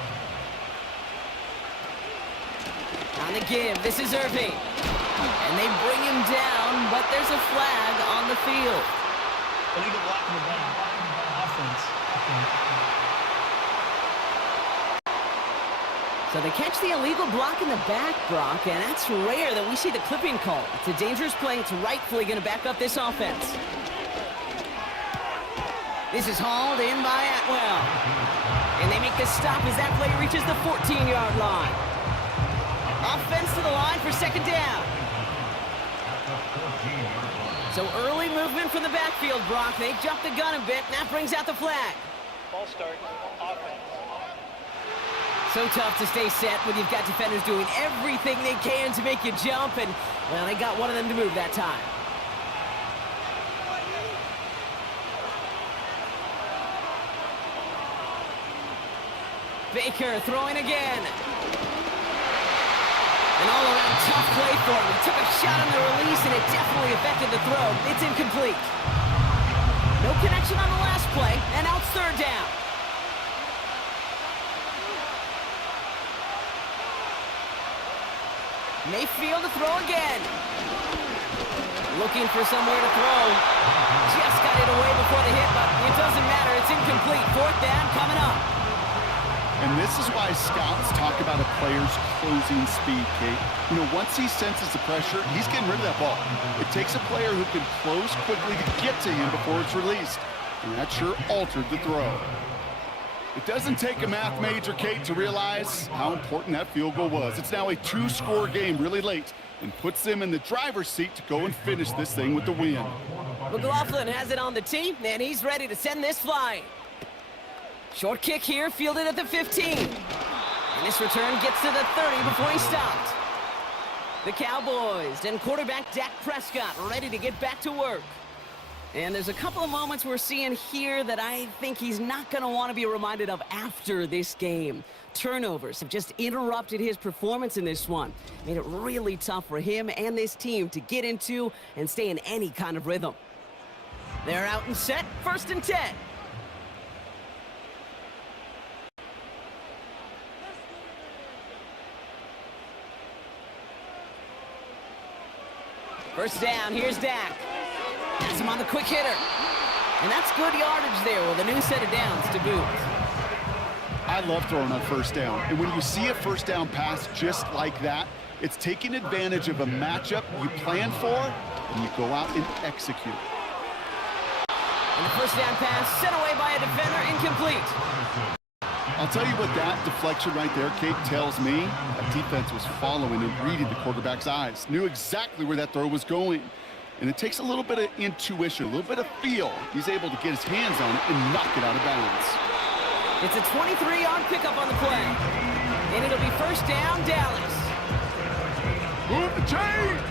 On the give, this is Irving. And they bring him down, but there's a flag on the field. Illegal block in the back. Offense. So they catch the illegal block in the back, Brock, and that's rare that we see the clipping call. It's a dangerous play. It's rightfully going to back up this offense. This is hauled in by Atwell. And they make the stop as that play reaches the 14-yard line. Offense to the line for 2nd down. So early movement from the backfield, Brock. They jump the gun a bit, and that brings out the flag. Ball start. Offense. So tough to stay set when you've got defenders doing everything they can to make you jump, and, well, they got one of them to move that time. Baker throwing again. An all-around tough play for him. He took a shot on the release, and it definitely affected the throw. It's incomplete. No connection on the last play, and now it's 3rd down. Mayfield to throw again. Looking for somewhere to throw. Just got it away before the hit, but it doesn't matter. It's incomplete. 4th down coming up. And this is why scouts talk about a player's closing speed, Kate. You know, once he senses the pressure, he's getting rid of that ball. It takes a player who can close quickly to get to him before it's released. And that sure altered the throw. It doesn't take a math major, Kate, to realize how important that field goal was. It's now a 2-score game really late and puts them in the driver's seat to go and finish this thing with the win. McLaughlin has it on the tee, and he's ready to send this flying. Short kick here, fielded at the 15. And this return gets to the 30 before he stopped. The Cowboys and quarterback Dak Prescott ready to get back to work. And there's a couple of moments we're seeing here that I think he's not going to want to be reminded of after this game. Turnovers have just interrupted his performance in this one. Made it really tough for him and this team to get into and stay in any kind of rhythm. They're out and set, 1st and 10. First down, here's Dak. Has him on the quick hitter. And that's good yardage there with a new set of downs to boot. I love throwing on 1st down. And when you see a 1st down pass just like that, it's taking advantage of a matchup you plan for, and you go out and execute. And the 1st down pass sent away by a defender, incomplete. I'll tell you what that deflection right there, Kate, tells me. That defense was following and reading the quarterback's eyes. Knew exactly where that throw was going. And it takes a little bit of intuition, a little bit of feel. He's able to get his hands on it and knock it out of bounds. It's a 23-yard pickup on the play. And it'll be 1st down, Dallas. Move the chains!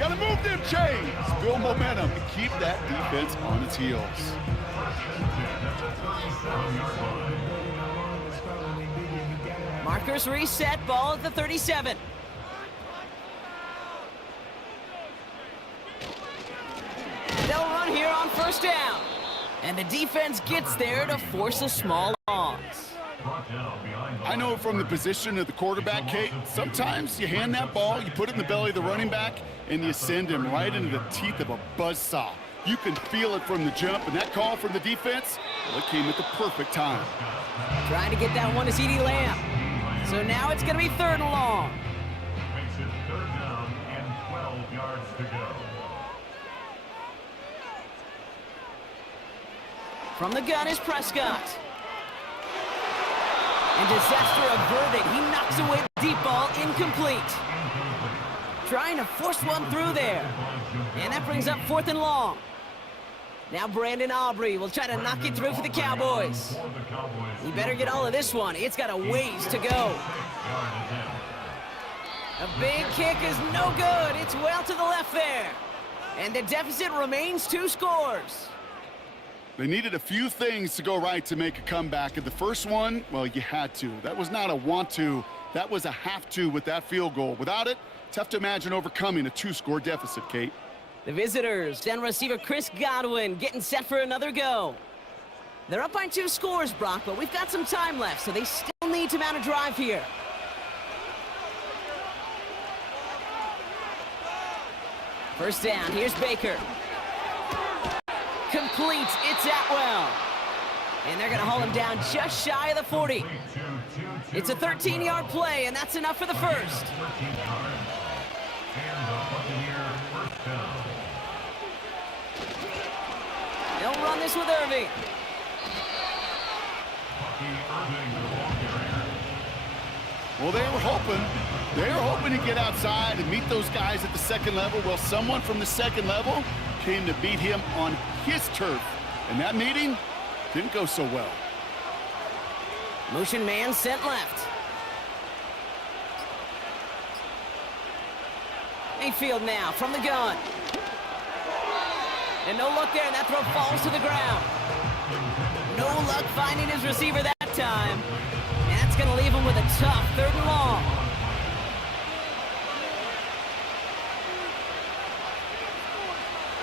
Gotta move them chains! Build momentum and keep that defense on its heels. Markers reset, ball at the 37. They'll run here on 1st down. And the defense gets there to force a small loss. I know from the position of the quarterback, Kate, sometimes you hand that ball, you put it in the belly of the running back, and you send him right into the teeth of a buzzsaw. You can feel it from the jump, and that call from the defense, well, it came at the perfect time. Trying to get that one to CeeDee Lamb. So now it's going to be 3rd and long. Makes it 3rd down and 12 yards to go. From the gun is Prescott. And disaster averted. He knocks away the deep ball, incomplete. Trying to force one through there. And that brings up 4th and long. Now Brandon Aubrey will try to knock it through for the Cowboys. He better get all of this one. It's got a ways to go. A big kick is no good. It's well to the left there. And the deficit remains 2 scores. They needed a few things to go right to make a comeback. And the first one, well, you had to. That was not a want to. That was a have to with that field goal. Without it, tough to imagine overcoming a 2-score deficit, Kate. The visitors and receiver Chris Godwin getting set for another go. They're up by 2 scores, Brock, but we've got some time left, so they still need to mount a drive here. First down, here's Baker. Complete, it's Atwell. And they're gonna haul him down just shy of the 40. It's a 13-yard play, and that's enough for the first. They'll run this with Irving. Well, they were hoping to get outside and meet those guys at the second level. Well, someone from the second level came to beat him on his turf. And that meeting didn't go so well. Motion man sent left. Mayfield now from the gun. And no luck there, and that throw falls to the ground. No luck finding his receiver that time. And that's going to leave him with a tough 3rd and long.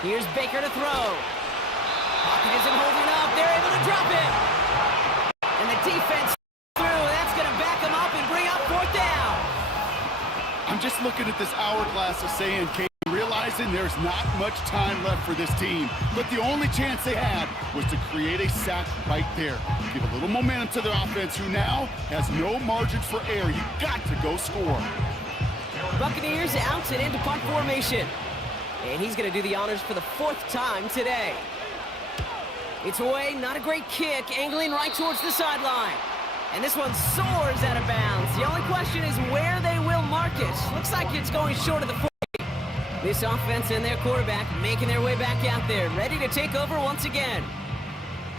Here's Baker to throw. Pocket isn't holding up. They're able to drop it. And the defense through. That's going to back him up and bring up 4th down. I'm just looking at this hourglass of saying, Kate, realizing there's not much time left for this team. But the only chance they had was to create a sack right there. Give a little momentum to their offense, who now has no margin for error. You got to go score. Buccaneers out and into punt formation. And he's going to do the honors for the 4th time today. It's away, not a great kick, angling right towards the sideline. And this one soars out of bounds. The only question is where they will mark it. Looks like it's going short of the 40. This offense and their quarterback making their way back out there, ready to take over once again.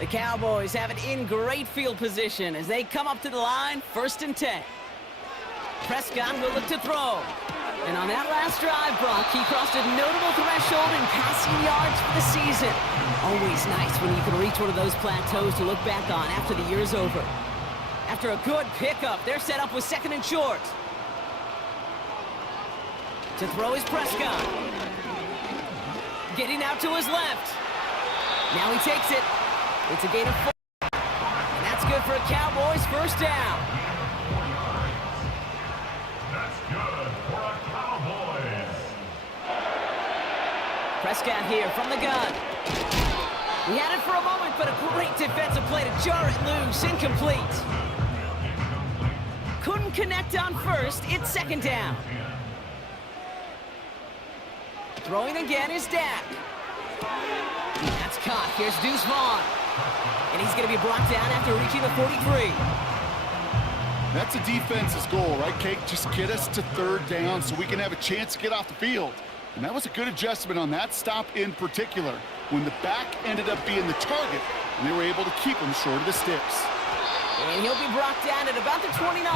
The Cowboys have it in great field position as they come up to the line, 1st and 10. Prescott will look to throw. And on that last drive, Brock, he crossed a notable threshold in passing yards for the season. Always nice when you can reach one of those plateaus to look back on after the year's over. After a good pickup, they're set up with 2nd and short. To throw is Prescott. Getting out to his left. Now he takes it. It's a gain of 4. And that's good for a Cowboys 1st down. That's good for a Cowboys. Prescott here from the gun. He had it for a moment, but a great defensive play to jar it loose. Incomplete. Couldn't connect on 1st. It's 2nd down. Throwing again is Dak. That's caught. Here's Deuce Vaughn. And he's going to be brought down after reaching the 43. That's a defense's goal, right, Kate? Just get us to 3rd down so we can have a chance to get off the field. And that was a good adjustment on that stop in particular, when the back ended up being the target, and they were able to keep him short of the sticks. And he'll be brought down at about the 29.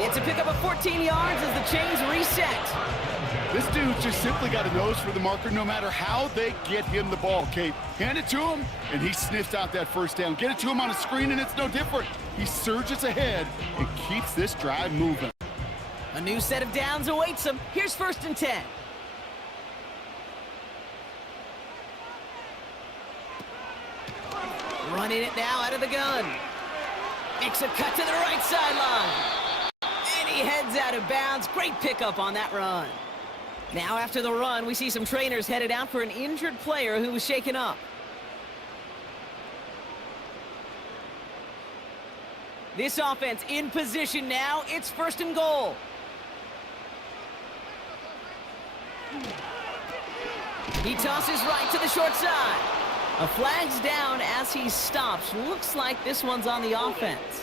It's a pickup of 14 yards as the chains reset. This dude just simply got a nose for the marker no matter how they get him the ball, Kate. Hand it to him, and he sniffs out that 1st down. Get it to him on a screen, and it's no different. He surges ahead and keeps this drive moving. A new set of downs awaits him. Here's 1st and 10. Running it now out of the gun. Makes a cut to the right sideline. And he heads out of bounds. Great pickup on that run. Now after the run, we see some trainers headed out for an injured player who was shaken up. This offense in position now. It's 1st and goal. He tosses right to the short side. A flag's down as he stops. Looks like this one's on the offense.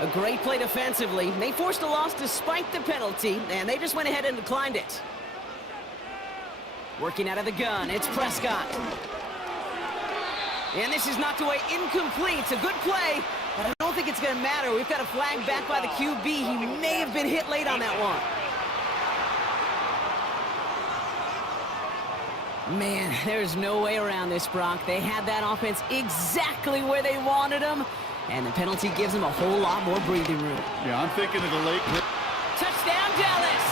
A great play defensively. They forced a loss despite the penalty, and they just went ahead and declined it. Working out of the gun, it's Prescott. And this is knocked away incomplete. It's a good play, but I don't don't think it's going to matter. We've got a flag back by the QB. He may have been hit late on that one. Man, there's no way around this, Brock. They had that offense exactly where they wanted them, and the penalty gives them a whole lot more breathing room. Yeah, I'm thinking of the late... Touchdown, Dallas!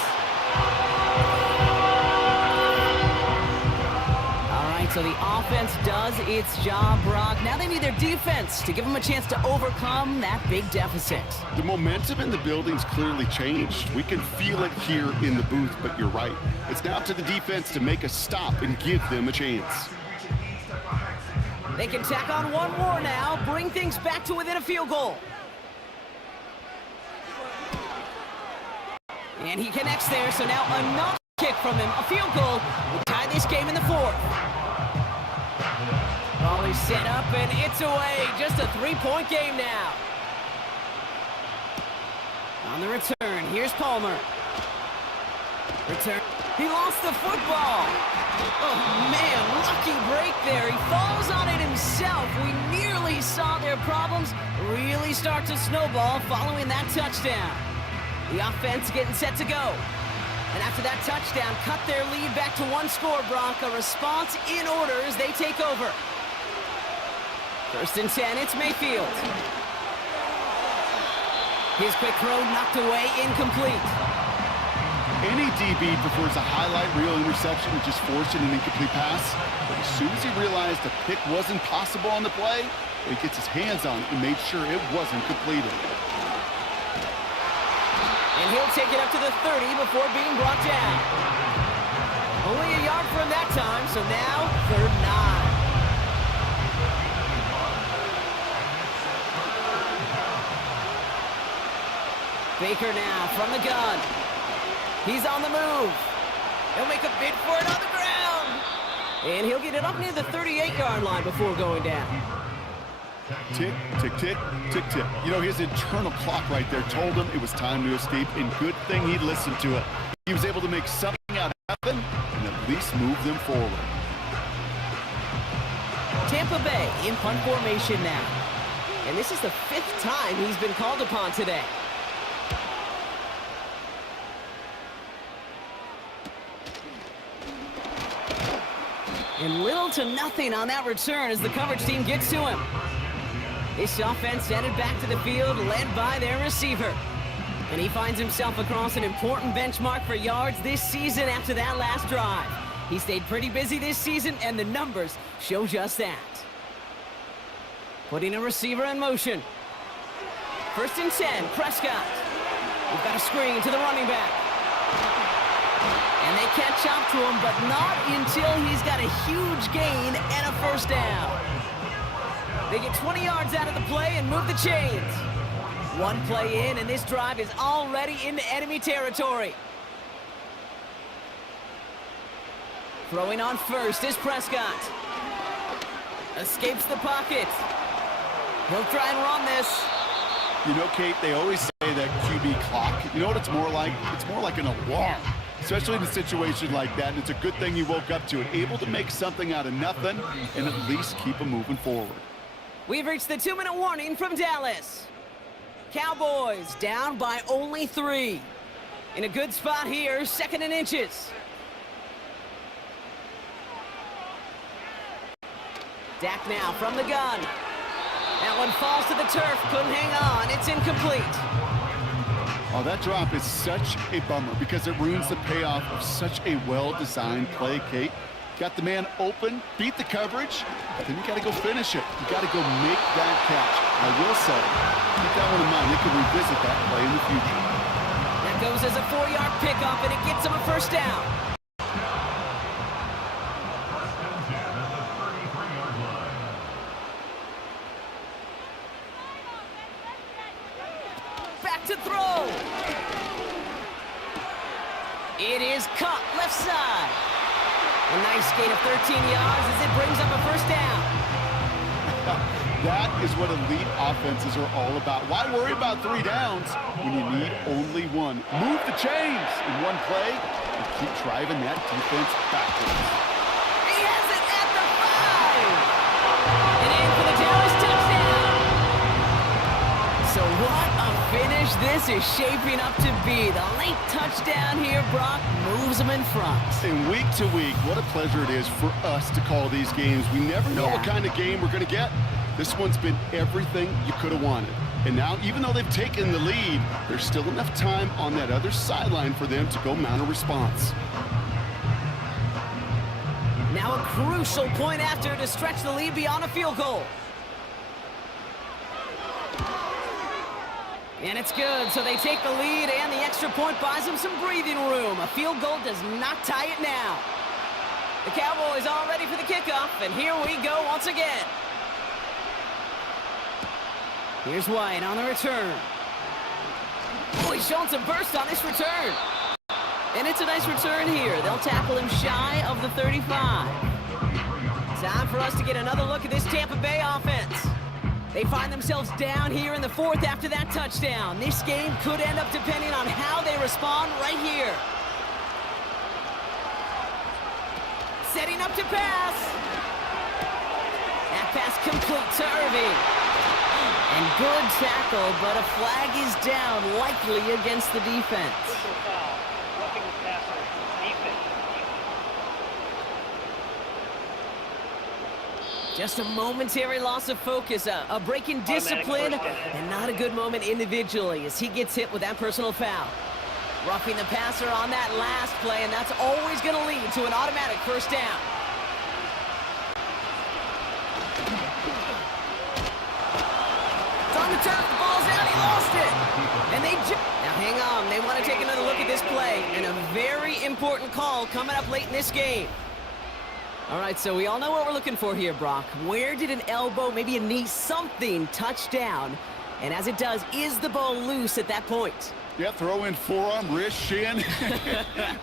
All right, so the offense does its job, Brock. Now they need their defense to give them a chance to overcome that big deficit. The momentum in the building's clearly changed. We can feel it here in the booth, but you're right. It's now up to the defense to make a stop and give them a chance. They can tack on one more now, bring things back to within a field goal. And he connects there, so now another kick from him. A field goal will tie this game in the fourth. Ball is set up, and it's away. Just a three-point game now. On the return, here's Palmer. Return. He lost the football. Oh, man, lucky break there. He falls on it himself. We nearly saw their problems really start to snowball following that touchdown. The offense getting set to go. And after that touchdown, cut their lead back to one score, Brock. A response in order as they take over. 1st and 10, it's Mayfield. His quick throw knocked away, incomplete. Any DB prefers a highlight reel interception to just forcing an incomplete pass. But as soon as he realized a pick wasn't possible on the play, he gets his hands on it and made sure it wasn't completed. And he'll take it up to the 30 before being brought down. Only a yard from that time, so now 3rd and 9. Baker now from the gun. He's on the move. He'll make a bid for it on the ground. And he'll get it up near the 38-yard line before going down. Tick, tick, tick, tick, tick. You know, his internal clock right there told him it was time to escape, and good thing he listened to it. He was able to make something out of happen and at least move them forward. Tampa Bay in punt formation now. And this is the 5th time he's been called upon today. And little to nothing on that return as the coverage team gets to him. This offense headed back to the field, led by their receiver. And he finds himself across an important benchmark for yards this season after that last drive. He stayed pretty busy this season, and the numbers show just that. Putting a receiver in motion. 1st and 10, Prescott. We've got a screen to the running back. And they catch up to him, but not until he's got a huge gain and a 1st down. They get 20 yards out of the play and move the chains. One play in, and this drive is already into enemy territory. Throwing on first is Prescott. Escapes the pocket. He'll try and run this. You know, Kate, they always say that QB clock. You know what it's more like? It's more like an alarm. Especially in a situation like that, and it's a good thing you woke up to it. Able to make something out of nothing and at least keep them moving forward. We've reached the 2-minute warning from Dallas. Cowboys down by only 3. In a good spot here, 2nd and inches. Dak now from the gun. That one falls to the turf, couldn't hang on, it's incomplete. Oh, that drop is such a bummer because it ruins the payoff of such a well-designed play, Kate. Got the man open, beat the coverage, but then you got to go finish it. You got to go make that catch. I will say, keep that one in mind. They could revisit that play in the future. That goes as a 4-yard pickup, and it gets him a 1st down. Back to throw. It is caught left side. A nice gain of 13 yards as it brings up a 1st down. That is what elite offenses are all about. Why worry about 3 downs when you need only 1? Move the chains in one play and keep driving that defense backwards. He has it at the 5. 5. And in for the Dallas touchdown. this is shaping up to be. The late touchdown here, Brock, moves them in front. And week to week, what a pleasure it is for us to call these games. We never know what kind of game we're going to get. This one's been everything you could have wanted. And now, even though they've taken the lead, there's still enough time on that other sideline for them to go mount a response. Now a crucial point after to stretch the lead beyond a field goal. And it's good, so they take the lead, and the extra point buys them some breathing room. A field goal does not tie it now. The Cowboys all ready for the kickoff, and here we go once again. Here's White on the return. Oh, he's showing some burst on this return. And it's a nice return here. They'll tackle him shy of the 35. Time for us to get another look at this Tampa Bay offense. They find themselves down here in the fourth after that touchdown. This game could end up depending on how they respond right here. Setting up to pass. That pass complete to Irving. And good tackle, but a flag is down, likely against the defense. Official foul. Roughing the passer. Defense. Just a momentary loss of focus, a break in discipline, and not a good moment individually as he gets hit with that personal foul. Roughing the passer on that last play, and that's always going to lead to an automatic first down. It's on the turf, the ball's out, he lost it. And now hang on, they want to take another look at this play, and a very important call coming up late in this game. All right, so we all know what we're looking for here, Brock. Where did an elbow, maybe a knee, something touch down? And as it does, is the ball loose at that point? Yeah, throw in forearm, wrist, shin.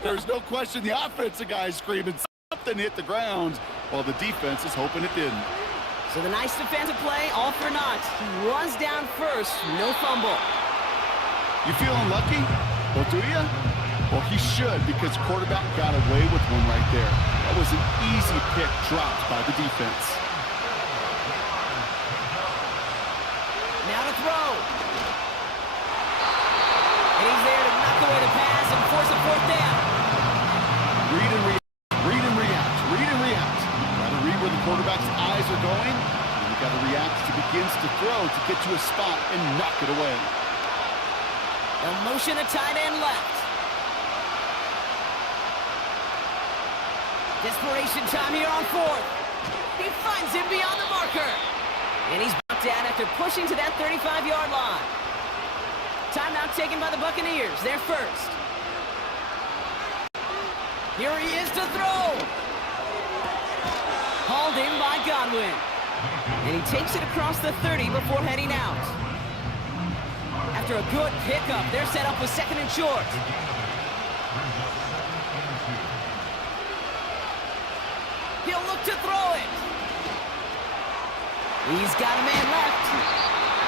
There's no question the offensive guy's screaming something hit the ground while the defense is hoping it didn't. So the nice defensive play, all for naught. He runs down first, no fumble. You feeling lucky? Well, do you? Well, he should, because quarterback got away with one right there. That was an easy pick dropped by the defense. Now to throw. And he's there to knock away the pass and force a fourth down. Read and react, read and react, read and react. Got to read where the quarterback's eyes are going, and you got to react as he begins to throw to get to a spot and knock it away. A motion a tight end left. Desperation time here on fourth. He finds him beyond the marker. And he's brought down after pushing to that 35-yard line. Timeout taken by the Buccaneers. They're first. Here he is to throw. Hauled in by Godwin. And he takes it across the 30 before heading out. After a good pickup, they're set up with second and short. He'll look to throw it. He's got a man left.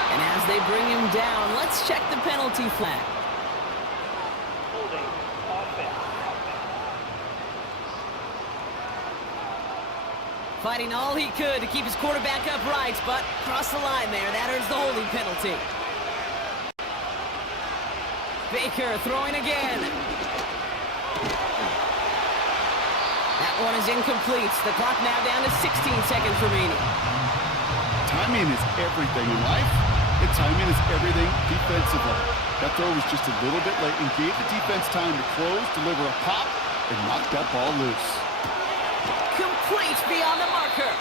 And as they bring him down, let's check the penalty flag. Holding. Offense. Fighting all he could to keep his quarterback upright, but crossed the line there. That earns the holding penalty. Baker throwing again. That one is incomplete. The clock now down to 16 seconds remaining. Timing is everything in life, and timing is everything defensively. That throw was just a little bit late and gave the defense time to close, deliver a pop, and knock that ball loose. Complete beyond the marker.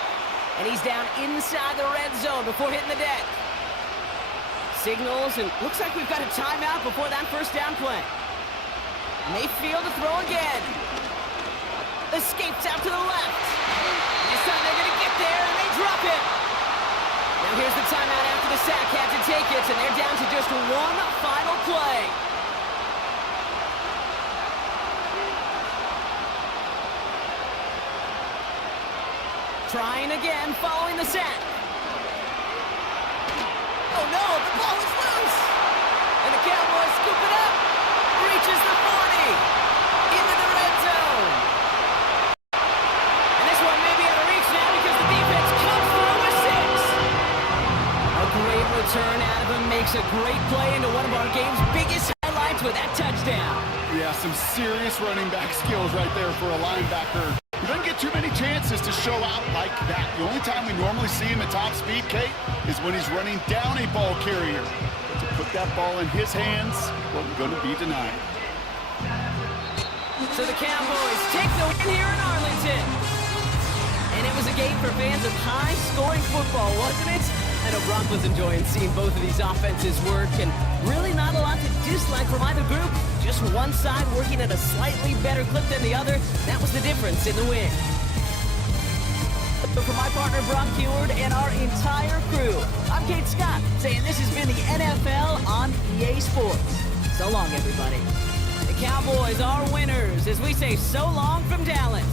And he's down inside the red zone before hitting the deck. Signals, and looks like we've got a timeout before that first down play. Mayfield to throw again. Escapes out to the left. This time they're going to get there, and they drop it. Now here's the timeout after the sack. Had to take it, and they're down to just one final play. Trying again, following the sack. Oh no, the ball is loose. And the Cowboys scoop it up. Reaches the 40. Into the red zone. And this one may be out of reach now because the defense comes through with 6. A great return out of him makes works a great play into one of our game's biggest highlights with that touchdown. Yeah, some serious running back skills right there for a linebacker. He doesn't get too many chances to show out like that. The only time we normally see him at top speed, Kate, is when he's running down a ball carrier. But to put that ball in his hands wasn't going to be denied. So the Cowboys take the win here in Arlington. And it was a game for fans of high-scoring football, wasn't it? I know Broncos enjoying seeing both of these offenses work, and really not a lot to dislike from either group. Just one side working at a slightly better clip than the other. That was the difference in the win. So for my partner, Brock Heward, and our entire crew, I'm Kate Scott, saying this has been the NFL on EA Sports. So long, everybody. The Cowboys are winners as we say so long from Dallas.